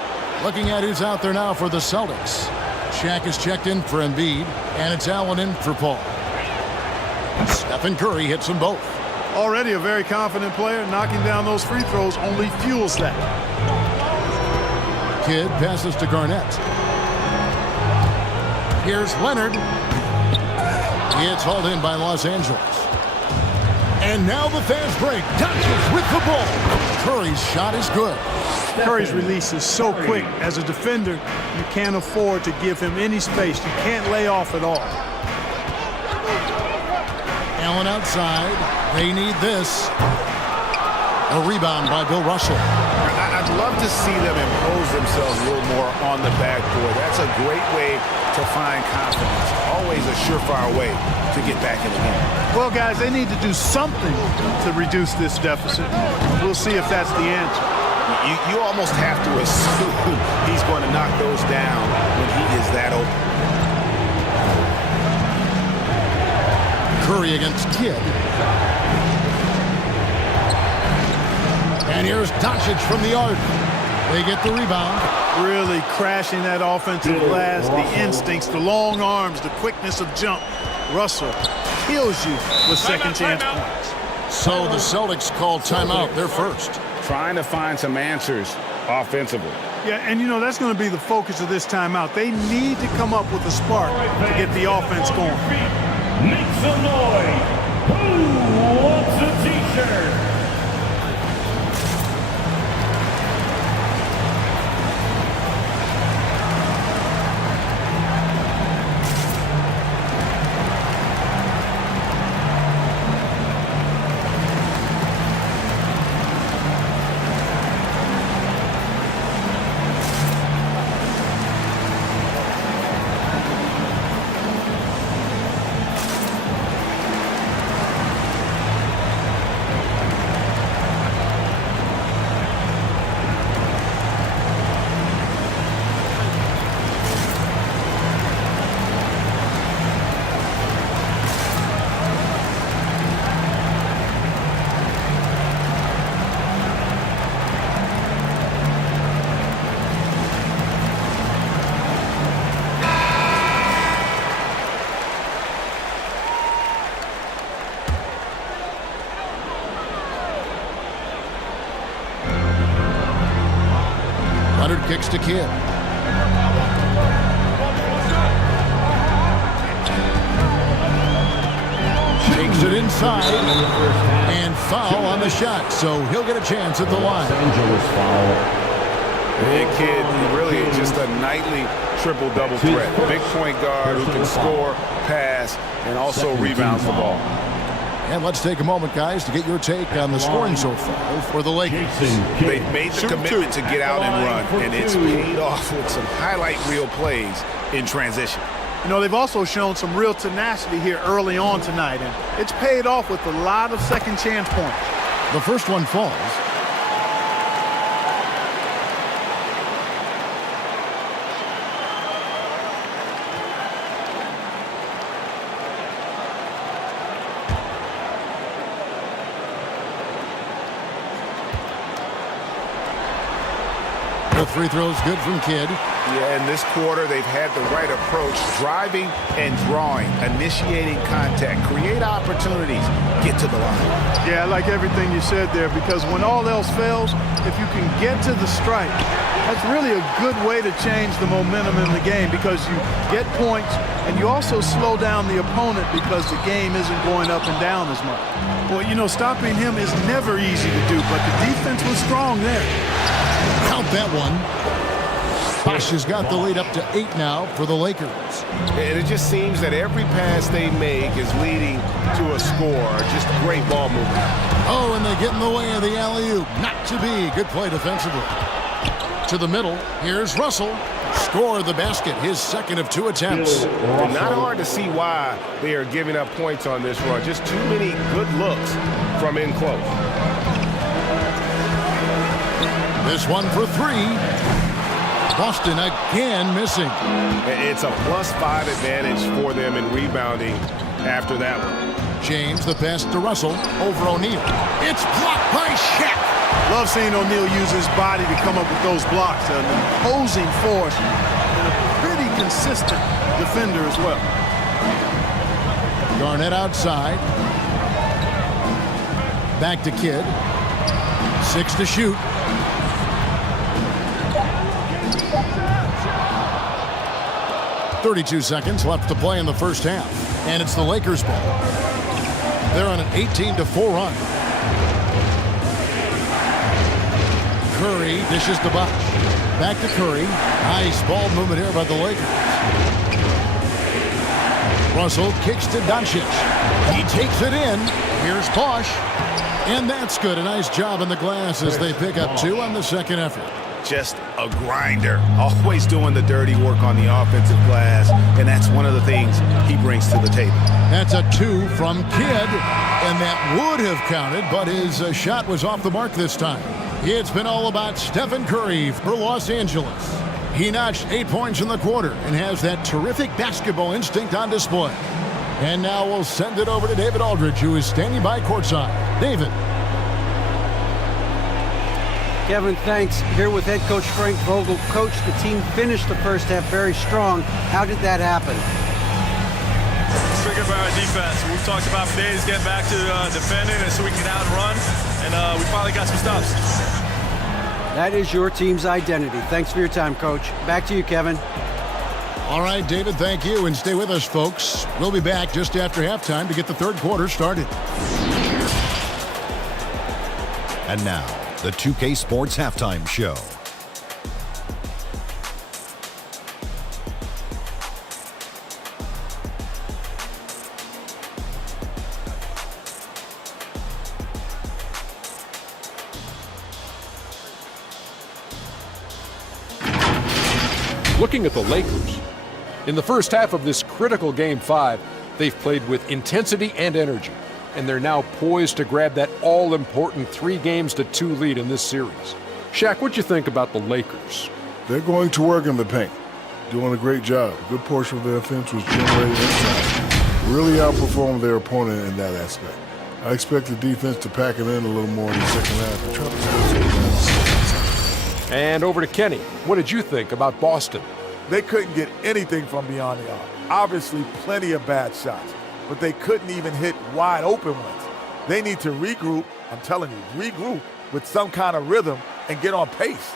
Looking at who's out there now for the Celtics. Shaq is checked in for Embiid, and it's Allen in for Paul. Stephen Curry hits them both. Already a very confident player. Knocking down those free throws only fuels that. Kidd passes to Garnett. Here's Leonard. It's hauled in by Los Angeles. And now the fast break. Duncan with the ball. Curry's shot is good. Curry's release is so quick. As a defender, you can't afford to give him any space. You can't lay off at all. Allen outside. They need this. A rebound by Bill Russell. I'd love to see them impose themselves a little more on the backboard. That's a great way to find confidence. Always a surefire way to get back in the game. Well, guys, they need to do something to reduce this deficit. We'll see if that's the answer. You almost have to assume he's going to knock those down when he is that open. Curry against Kidd. And here's Doncic from the arc. They get the rebound. Really crashing that offensive glass. The instincts, the long arms, the quickness of jump. Russell kills you with second chance points. So the Celtics call timeout. They're first. Trying to find some answers offensively. Yeah, and you know, that's going to be the focus of this timeout. They need to come up with a spark to get the offense going. Make some noise. Who wants a t-shirt? Kicks to Kidd. Takes it inside and foul on the shot, so he'll get a chance at the line. Big kid, really just a nightly triple-double threat. Big point guard who can score, pass, and also rebounds the ball. And let's take a moment, guys, to get your take on the scoring so far for the Lakers. They've made the commitment to get out and run, and it's paid off with some highlight reel plays in transition. You know, they've also shown some real tenacity here early on tonight, and it's paid off with a lot of second chance points. The first one falls. The free throw's good from Kidd. Yeah, in this quarter, they've had the right approach, driving and drawing, initiating contact, create opportunities, get to the line. Yeah, I like everything you said there, because when all else fails, if you can get to the stripe, that's really a good way to change the momentum in the game, because you get points and you also slow down the opponent because the game isn't going up and down as much. Well, you know, stopping him is never easy to do, but the defense was strong there. Count that one. Bosch has got the lead up to 8 now for the Lakers. And it just seems that every pass they make is leading to a score. Just great ball movement. Oh, and they get in the way of the alley-oop. Not to be. Good play defensively. To the middle. Here's Russell. Scored the basket. His second of 2 attempts. And not hard to see why they are giving up points on this run. Just too many good looks from in close. This one for 3. Boston again missing. It's a +5 advantage for them in rebounding after that one. James, the pass to Russell over O'Neal. It's blocked by Shaq. Love seeing O'Neal use his body to come up with those blocks. An imposing force and a pretty consistent defender as well. Garnett outside. Back to Kidd. 6 to shoot. .32 seconds left to play in the first half. And it's the Lakers' ball. They're on an 18-4 run. Curry dishes to Bosch. Back to Curry. Nice ball movement here by the Lakers. Russell kicks to Duncan. He takes it in. Here's Bosch. And that's good. A nice job in the glass as they pick up 2 on the second effort. Just a grinder, always doing the dirty work on the offensive glass, and that's one of the things he brings to the table. That's a 2 from Kidd, and that would have counted, but his shot was off the mark this time. It's been all about Stephen Curry for Los Angeles. He notched 8 points in the quarter and has that terrific basketball instinct on display. And now we'll send it over to David Aldridge, who is standing by courtside. David. Kevin, thanks. Here with head coach Frank Vogel. Coach, the team finished the first half very strong. How did that happen? Triggered by our defense. We've talked about for days getting back to defending and so we can get out and run, and we finally got some stops. That is your team's identity. Thanks for your time, Coach. Back to you, Kevin. All right, David, thank you, and stay with us, folks. We'll be back just after halftime to get the third quarter started. And now, the 2K Sports Halftime Show. Looking at the Lakers, in the first half of this critical Game 5, they've played with intensity and energy, and they're now poised to grab that all-important 3-2 lead in this series. Shaq, what'd you think about the Lakers? They're going to work in the paint, doing a great job. A good portion of their offense was generated inside. Really outperformed their opponent in that aspect. I expect the defense to pack it in a little more in the second half and try to score some points. And over to Kenny. What did you think about Boston? They couldn't get anything from beyond the arc. Obviously, plenty of bad shots, but they couldn't even hit wide open ones. They need to regroup, I'm telling you, regroup with some kind of rhythm and get on pace.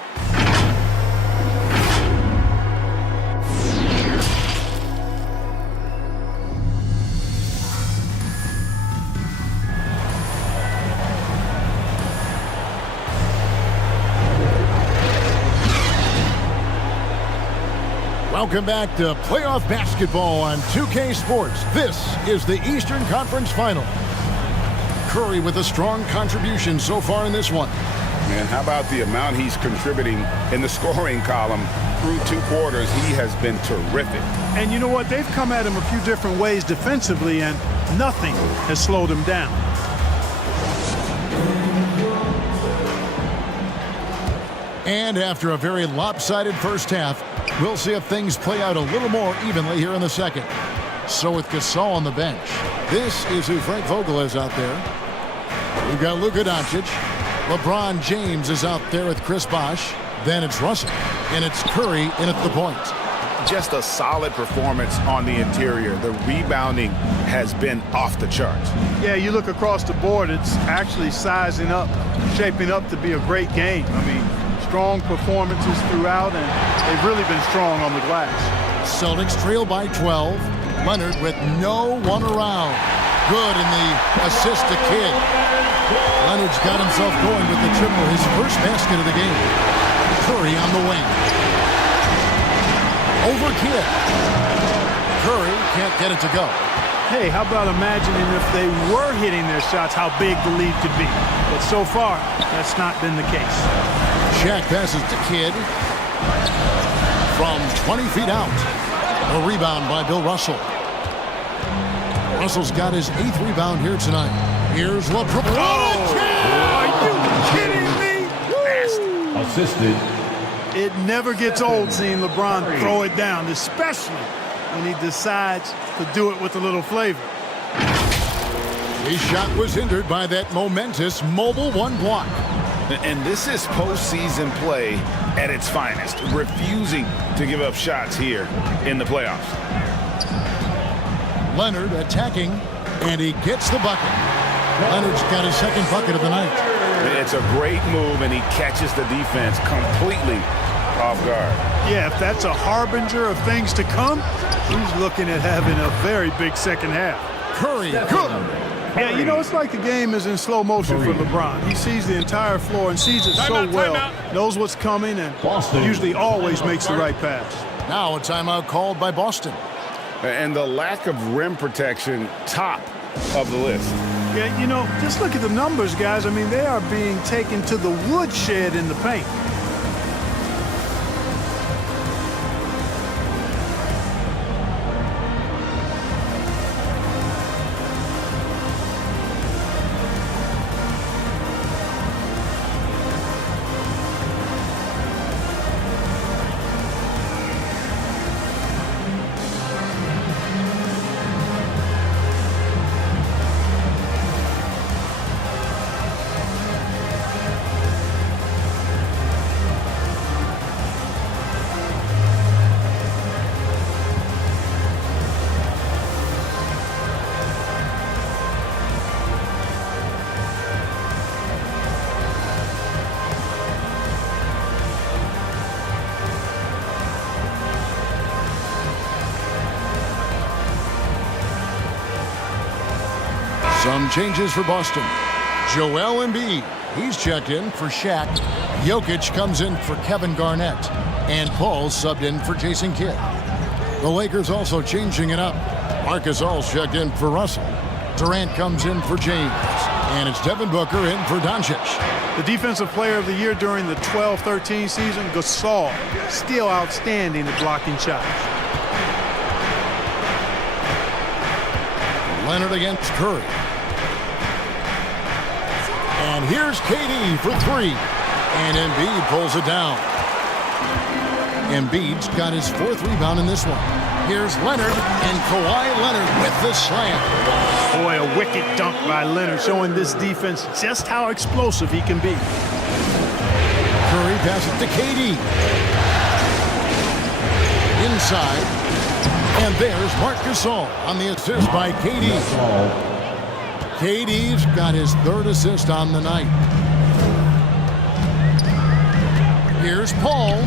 Welcome back to playoff basketball on 2K Sports. This is the Eastern Conference Final. Curry with a strong contribution so far in this one. Man, how about the amount he's contributing in the scoring column through 2 quarters? He has been terrific. And you know what? They've come at him a few different ways defensively, and nothing has slowed him down. And after a very lopsided first half, we'll see if things play out a little more evenly here in the second. So with Gasol on the bench, this is who Frank Vogel is out there. We've got Luka Doncic. LeBron James is out there with Chris Bosh. Then it's Russell. And it's Curry in at the point. Just a solid performance on the interior. The rebounding has been off the charts. Yeah, you look across the board, it's actually sizing up, shaping up to be a great game. I mean, strong performances throughout, and they've really been strong on the glass. Celtics trail by 12. Leonard with no one around. Good in the assist to Kidd. Leonard's got himself going with the triple, his first basket of the game. Curry on the wing. Over Kidd. Curry can't get it to go. Hey, how about imagining if they were hitting their shots, how big the lead could be. But so far, that's not been the case. Shaq passes to Kidd. From 20 feet out. A rebound by Bill Russell. Russell's got his 8th rebound here tonight. Here's LeBron. Oh, are you kidding me? Assisted. It never gets old seeing LeBron throw it down, especially when he decides to do it with a little flavor. His shot was hindered by that momentous mobile 1 block. And this is postseason play at its finest, refusing to give up shots here in the playoffs. Leonard attacking, and he gets the bucket. Leonard's got his 2nd bucket of the night. It's a great move, and he catches the defense completely off guard. Yeah, if that's a harbinger of things to come, he's looking at having a very big second half. Curry, good. Yeah, you know, it's like the game is in slow motion for LeBron. He sees the entire floor and sees it so well, knows what's coming, and usually always makes the right pass. Now a timeout called by Boston. And the lack of rim protection, top of the list. Yeah, you know, just look at the numbers, guys. I mean, they are being taken to the woodshed in the paint. Some changes for Boston. Joel Embiid, he's checked in for Shaq. Jokic comes in for Kevin Garnett. And Paul subbed in for Jason Kidd. The Lakers also changing it up. Marc Gasol's checked in for Russell. Durant comes in for James. And it's Devin Booker in for Doncic. The Defensive Player of the Year during the 12-13 season, Gasol, still outstanding at blocking shots. Leonard against Curry. And here's KD for 3. And Embiid pulls it down. Embiid's got his 4th rebound in this one. Here's Leonard, and Kawhi Leonard with the slam. Boy, a wicked dunk by Leonard, showing this defense just how explosive he can be. Curry passes to KD. Inside. And there's Marc Gasol on the assist by KD. KD's got his 3rd assist on the night. Here's Paul.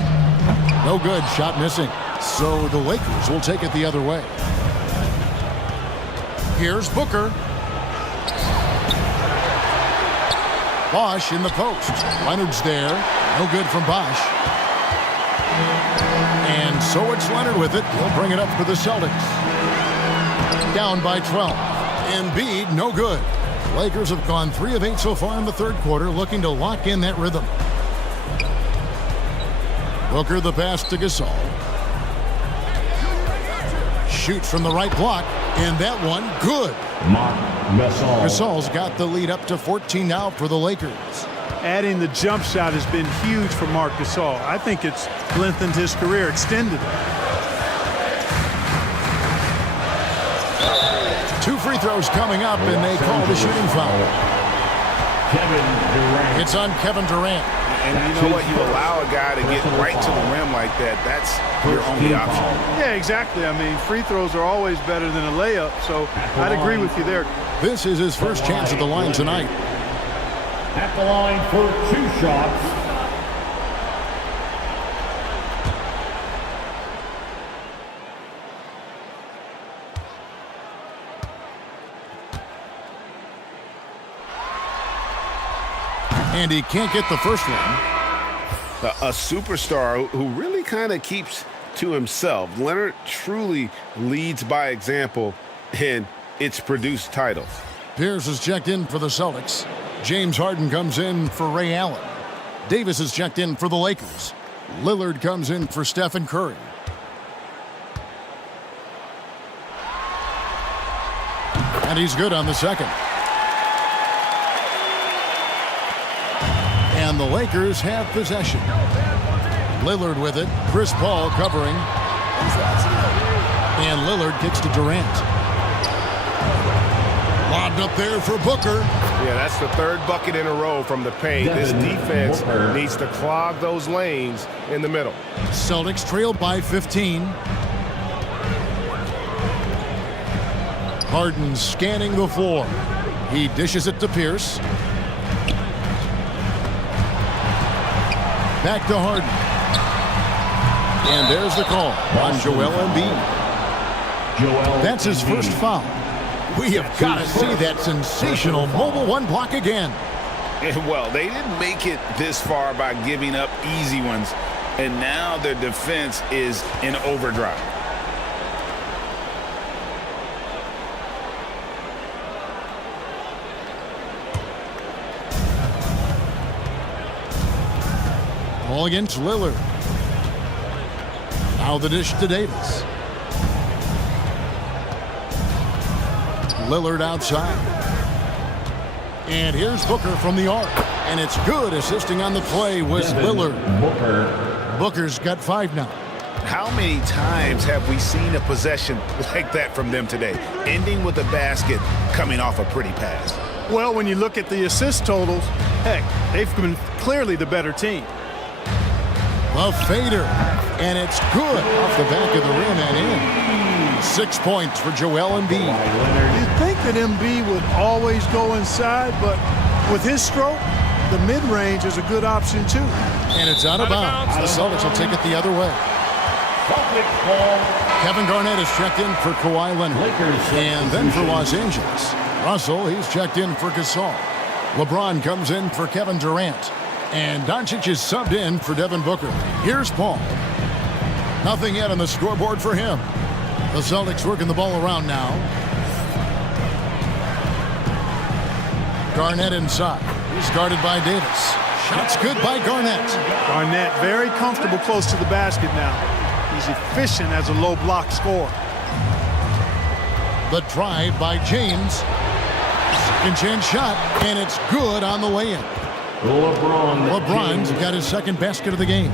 No good, shot missing. So the Lakers will take it the other way. Here's Booker. Bosh in the post. Leonard's there. No good from Bosh. And So it's Leonard with it. He'll bring it up for the Celtics. Down by 12. Embiid, no good. Lakers have gone 3 of 8 so far in the third quarter, looking to lock in that rhythm. Booker the pass to Gasol. Shoots from the right block, and that one, good. Gasol's got the lead up to 14 now for the Lakers. Adding the jump shot has been huge for Marc Gasol. I think it's lengthened his career, extended it. 2 free throws coming up, and they call the shooting foul. It's on Kevin Durant. And you know what? You allow a guy to get right to the rim like that. That's your only option. Yeah, exactly. I mean, free throws are always better than a layup, so I'd agree with you there. This is his first chance at the line tonight. At the line for 2 shots. And he can't get the first one. A superstar who really kind of keeps to himself. Leonard truly leads by example, and it's produced titles. Pierce is checked in for the Celtics. James Harden comes in for Ray Allen. Davis is checked in for the Lakers. Lillard comes in for Stephen Curry. And he's good on the second. And the Lakers have possession. Lillard with it. Chris Paul covering. And Lillard kicks to Durant. Lobbed up there for Booker. Yeah, that's the 3rd bucket in a row from the paint. This defense needs to clog those lanes in the middle. Celtics trail by 15. Harden scanning the floor. He dishes it to Pierce. Back to Harden. And there's the call on Joel Embiid. That's his first foul. We have got to see that sensational mobile 1 block again. Well, they didn't make it this far by giving up easy ones, and now their defense is in overdrive. Ball against Lillard. Now the dish to Davis. Lillard outside. And here's Booker from the arc. And it's good. Assisting on the play was Lillard. Booker's got 5 now. How many times have we seen a possession like that from them today, ending with a basket coming off a pretty pass? Well, when you look at the assist totals, heck, they've been clearly the better team. A fader, and it's good off the back of the rim and in. 6 points for Joel Embiid. You'd think that Embiid would always go inside, but with his stroke, the mid-range is a good option too. And it's out of bounds. The Celtics will take it the other way. Kevin Garnett is checked in for Kawhi Leonard. And then for Los Angeles, Russell, he's checked in for Gasol. LeBron comes in for Kevin Durant. And Doncic is subbed in for Devin Booker. Here's Paul. Nothing yet on the scoreboard for him. The Celtics working the ball around now. Garnett inside. He's guarded by Davis. Shots good by Garnett. Garnett very comfortable close to the basket now. He's efficient as a low block scorer. The drive by James. Second chance shot, and it's good on the way in. LeBron's got his second basket of the game.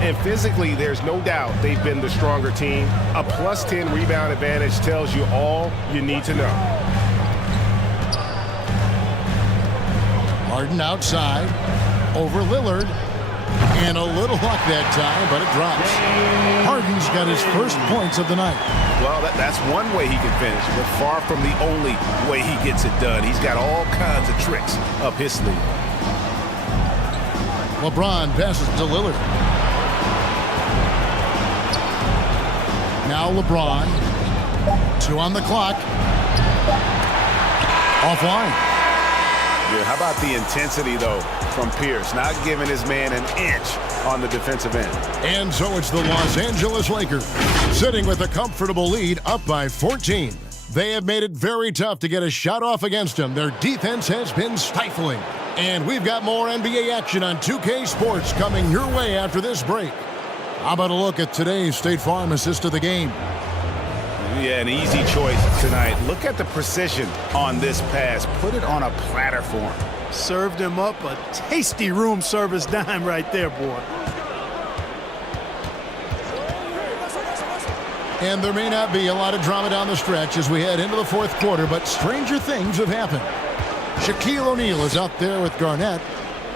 And physically, there's no doubt they've been the stronger team. A +10 rebound advantage tells you all you need to know. Harden outside, over Lillard, and a little luck that time, but it drops. Harden's got his first points of the night. Well, that's one way he can finish, but far from the only way he gets it done. He's got all kinds of tricks up his sleeve. LeBron passes to Lillard. Now LeBron. 2 on the clock. Offline. Yeah, how about the intensity, though, from Pierce? Not giving his man an inch on the defensive end. And so it's the Los Angeles Lakers sitting with a comfortable lead up by 14. They have made it very tough to get a shot off against them. Their defense has been stifling. And we've got more NBA action on 2K Sports coming your way after this break. How about a look at today's State Farm assist of the game? Yeah, an easy choice tonight. Look at the precision on this pass. Put it on a platter for him. Served him up a tasty room service dime right there, boy. And there may not be a lot of drama down the stretch as we head into the fourth quarter, but stranger things have happened. Shaquille O'Neal is out there with Garnett.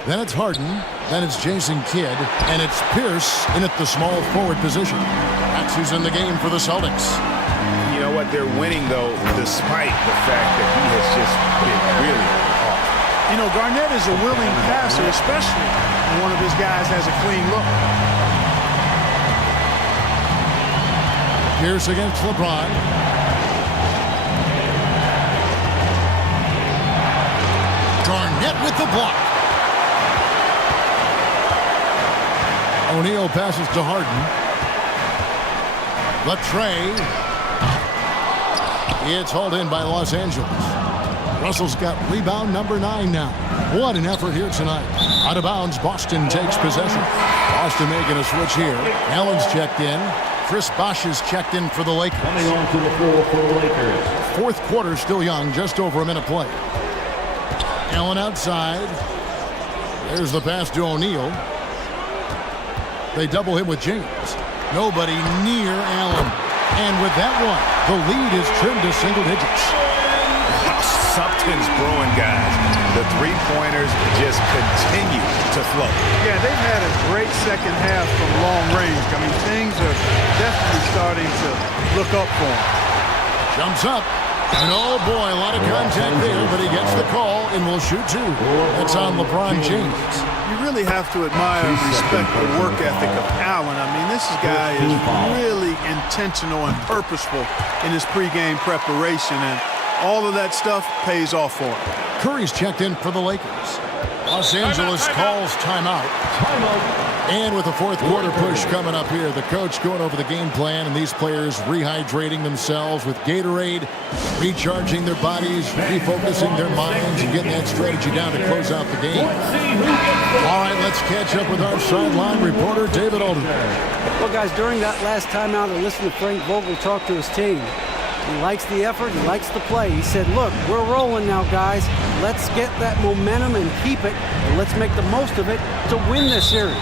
Then it's Harden. Then it's Jason Kidd. And it's Pierce in at the small forward position. That's who's in the game for the Celtics. You know what? They're winning, though, despite the fact that he has just been really off. You know, Garnett is a willing passer, especially when one of his guys has a clean look. Pierce against LeBron. Garnett with the block. O'Neal passes to Harden. The tray. It's hauled in by Los Angeles. Russell's got rebound number 9 now. What an effort here tonight. Out of bounds, Boston takes possession. Boston making a switch here. Allen's checked in. Chris Bosh is checked in for the Lakers. Coming on to the floor for the Lakers. Fourth quarter still young, just over a minute play. Allen outside. There's the pass to O'Neal. They double him with James. Nobody near Allen. And with that one, the lead is trimmed to single digits. Something's brewing, guys. The three-pointers just continue to flow. Yeah, they've had a great second half from long range. I mean, things are definitely starting to look up for him. Jumps up. And oh boy, a lot of contact there, but he gets the call and will shoot 2. That's on LeBron James. You really have to admire and respect the work ethic of Allen. I mean, this guy is really intentional and purposeful in his pregame preparation, and all of that stuff pays off for him. Curry's checked in for the Lakers. Los Angeles calls timeout. And with the fourth quarter push coming up here, the coach going over the game plan, and these players rehydrating themselves with Gatorade, recharging their bodies, refocusing their minds, and getting that strategy down to close out the game. All right, let's catch up with our sideline reporter, David Alden. Well, guys, during that last timeout, I listened to Frank Vogel talk to his team. He likes the effort. He likes the play. He said, look, we're rolling now, guys. Let's get that momentum and keep it, and let's make the most of it to win this series.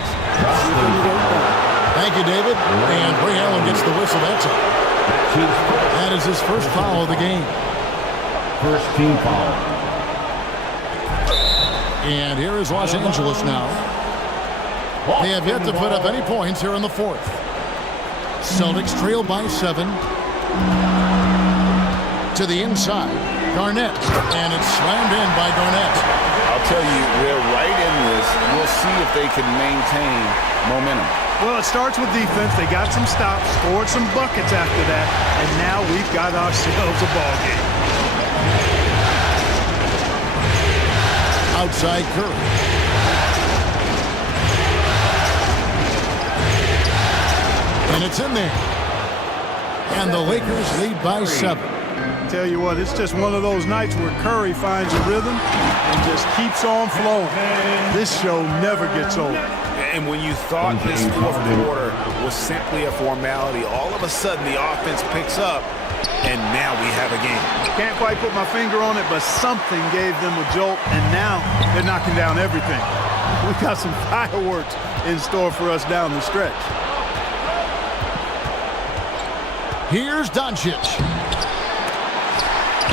Thank you, David. And Ray Allen gets the whistle. That's it. That is his first foul of the game. First team foul. And here is Los Angeles now. They have yet to put up any points here in the fourth. Celtics trail by 7. To the inside, Garnett, and it's slammed in by Garnett. I'll tell you, they're right in this. We'll see if they can maintain momentum. Well, it starts with defense. They got some stops, scored some buckets after that, and now we've got ourselves a ball game. Outside Curry. And it's in there. And the Lakers lead by 7. Tell you what, it's just one of those nights where Curry finds a rhythm and just keeps on flowing. This show never gets old. And when you thought this fourth quarter was simply a formality, all of a sudden the offense picks up, and now we have a game. Can't quite put my finger on it, but something gave them a jolt, and now they're knocking down everything. We've got some fireworks in store for us down the stretch. Here's Doncic.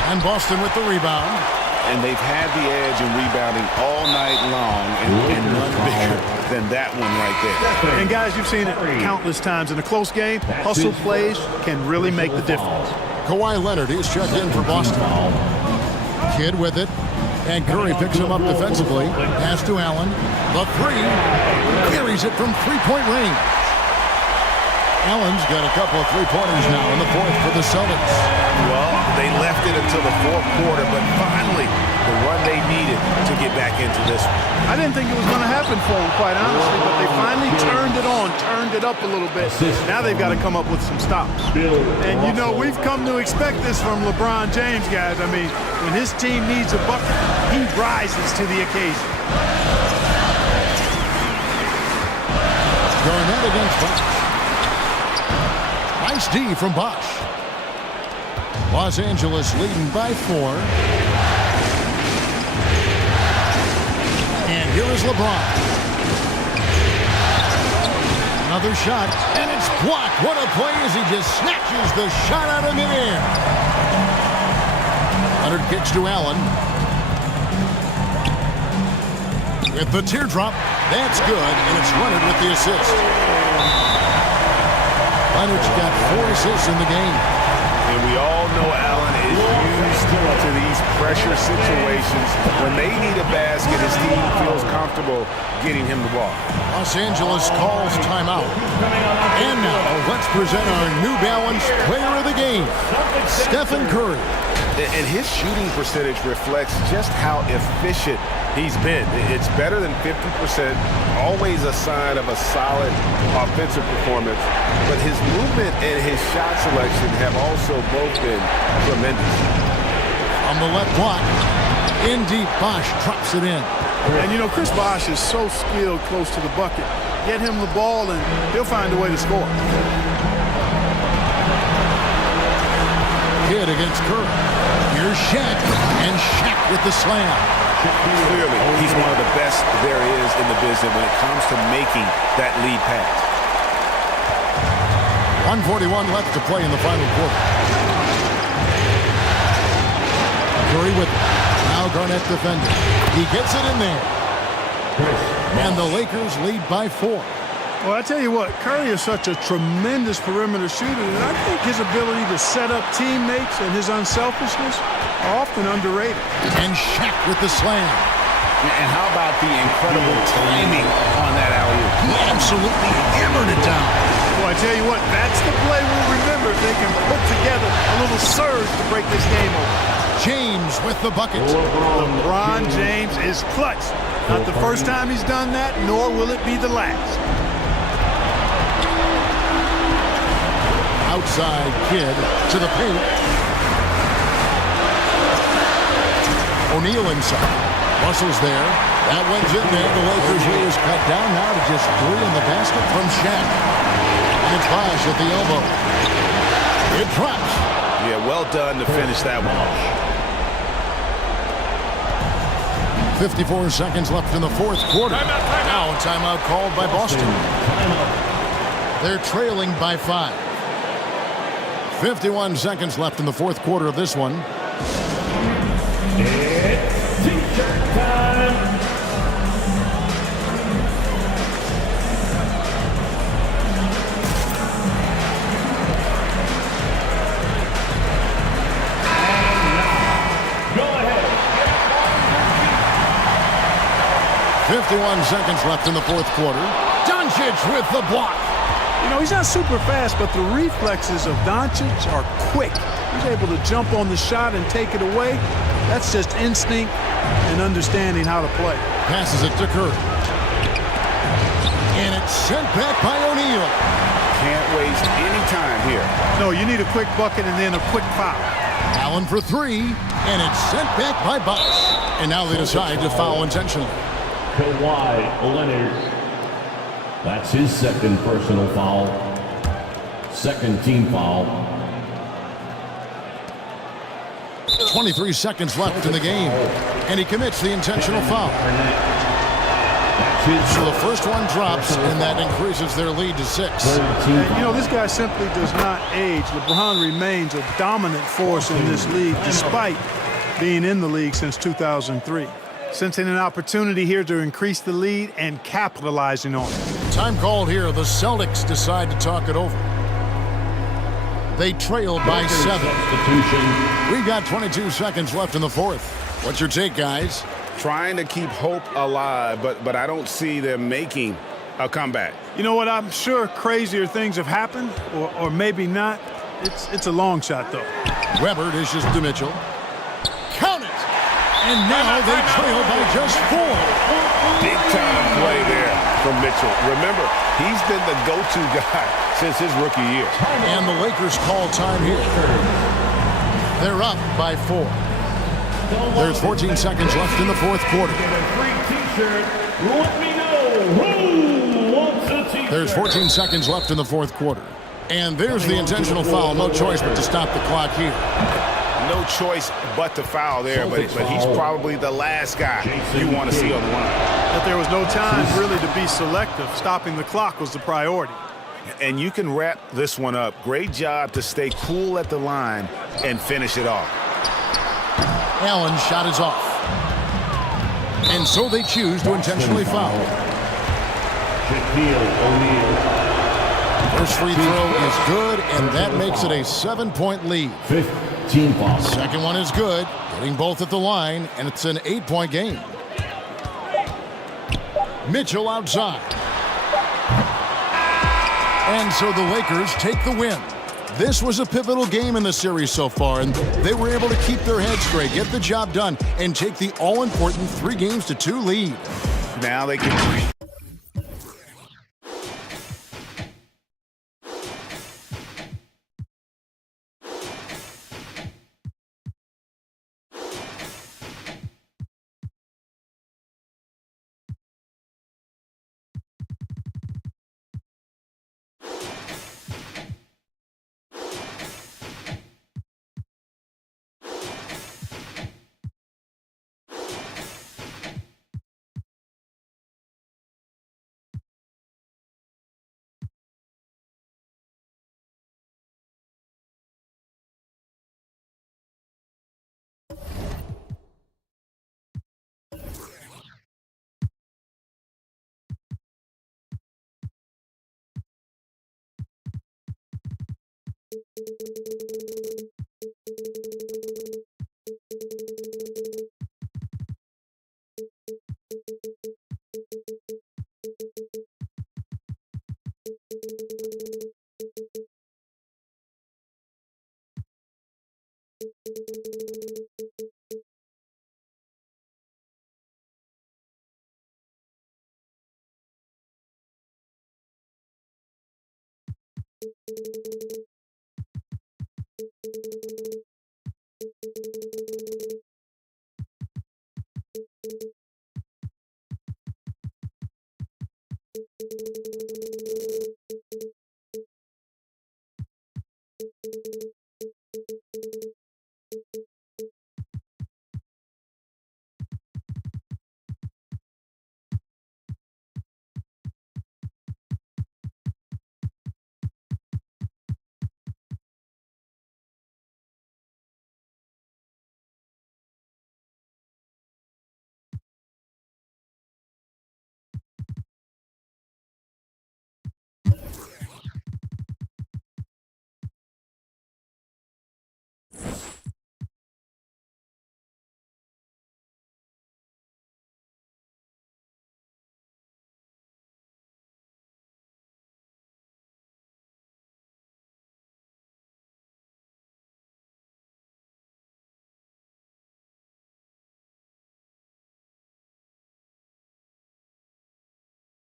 And Boston with the rebound. And they've had the edge in rebounding all night long, and none bigger than that one right there. And guys, you've seen it countless times in a close game. Hustle plays can really make the difference. Kawhi Leonard is checked in for Boston. Kidd with it. And Curry picks him up defensively. Pass to Allen. The 3. Carries it from three-point range. Allen's got a couple of three-pointers now in the fourth for the Celtics. Well, they left it until the fourth quarter, but finally the run they needed to get back into this one. I didn't think it was going to happen for them, quite honestly, but they finally turned it on, turned it up a little bit. Now they've got to come up with some stops. And, you know, we've come to expect this from LeBron James, guys. I mean, when his team needs a bucket, he rises to the occasion. Garnett against Bosch. Nice D from Bosch. Los Angeles leading by 4. And here is LeBron. Another shot, and it's blocked. What a play as he just snatches the shot out of midair. Leonard kicks to Allen. With the teardrop, that's good, and it's Leonard with the assist. Leonard's got 4 assists in the game. And we all know Allen is used to these pressure situations. When they need a basket, his team feels comfortable getting him the ball. Los Angeles calls timeout. And now, let's present our New Balance player of the game, Stephen Curry. And his shooting percentage reflects just how efficient he's been. It's better than 50%, always a sign of a solid offensive performance. But his movement and his shot selection have also both been tremendous. On the left block, in deep, Bosch drops it in. And, you know, Chris Bosch is so skilled close to the bucket. Get him the ball, and he'll find a way to score. Kidd against Curry. Here's Shaq, and Shaq with the slam. Clearly, he's one of the best there is in the business when it comes to making that lead pass. 1:41 left to play in the final quarter. Curry with it. Now Garnett defending. He gets it in there. And the Lakers lead by 4. Well, I tell you what, Curry is such a tremendous perimeter shooter, and I think his ability to set up teammates and his unselfishness are often underrated. And Shaq with the slam. And how about the incredible timing on that alley-oop? He absolutely hammered it down. Well, I tell you what, that's the play we'll remember if they can put together a little surge to break this game over. James with the bucket. LeBron James is clutch. Not the first time he's done that, nor will it be the last. Outside Kidd to the paint. O'Neal inside. Russell's there. That one's in there. The Lakers lead is cut down now to just 3 in the basket from Shaq. And it's Bosch at the elbow. It drops. Yeah, well done to finish that one off. 54 seconds left in the fourth quarter. Now a timeout called by Boston. They're trailing by 5. 51 seconds left in the fourth quarter of this one. It's T-shirt time. Go ahead. 51 seconds left in the fourth quarter. Duncan with the block. You know, he's not super fast, but the reflexes of Doncic are quick. He's able to jump on the shot and take it away. That's just instinct and understanding how to play. Passes it to Curry. And it's sent back by O'Neal. Can't waste any time here. No, you need a quick bucket and then a quick foul. Allen for 3, and it's sent back by Bosch. And now they decide to foul intentionally. Kawhi Leonard. That's his second personal foul. Second team foul. 23 seconds left in the game. And he commits the intentional foul. So the first one drops, and that increases their lead to 6. And, you know, this guy simply does not age. LeBron remains a dominant force in this league, despite being in the league since 2003. Sensing an opportunity here to increase the lead and capitalizing on it. Time called here. The Celtics decide to talk it over. They trail by 7. We got 22 seconds left in the fourth. What's your take, guys? Trying to keep hope alive, but I don't see them making a comeback. You know what? I'm sure crazier things have happened, or maybe not. It's a long shot, though. Weber dishes to Mitchell. Count it! And now they trail by just 4. Big time play there from Mitchell. Remember, he's been the go-to guy since his rookie year. And the Lakers call time here. They're up by 4. There's 14 seconds left in the fourth quarter. There's 14 seconds left in the fourth quarter. And there's the intentional foul. No choice but to stop the clock here. No choice but to foul there, but he's probably the last guy you want to see on the line. But there was no time really to be selective. Stopping the clock was the priority. And you can wrap this one up. Great job to stay cool at the line and finish it off. Allen's shot is off. And so they choose to intentionally foul. First free throw is good, and that makes it a 7-point lead. Second one is good, getting both at the line, and it's an 8-point game. Mitchell outside. And so the Lakers take the win. This was a pivotal game in the series so far, and they were able to keep their heads straight, get the job done, and take the all-important 3-2 lead. Now they can...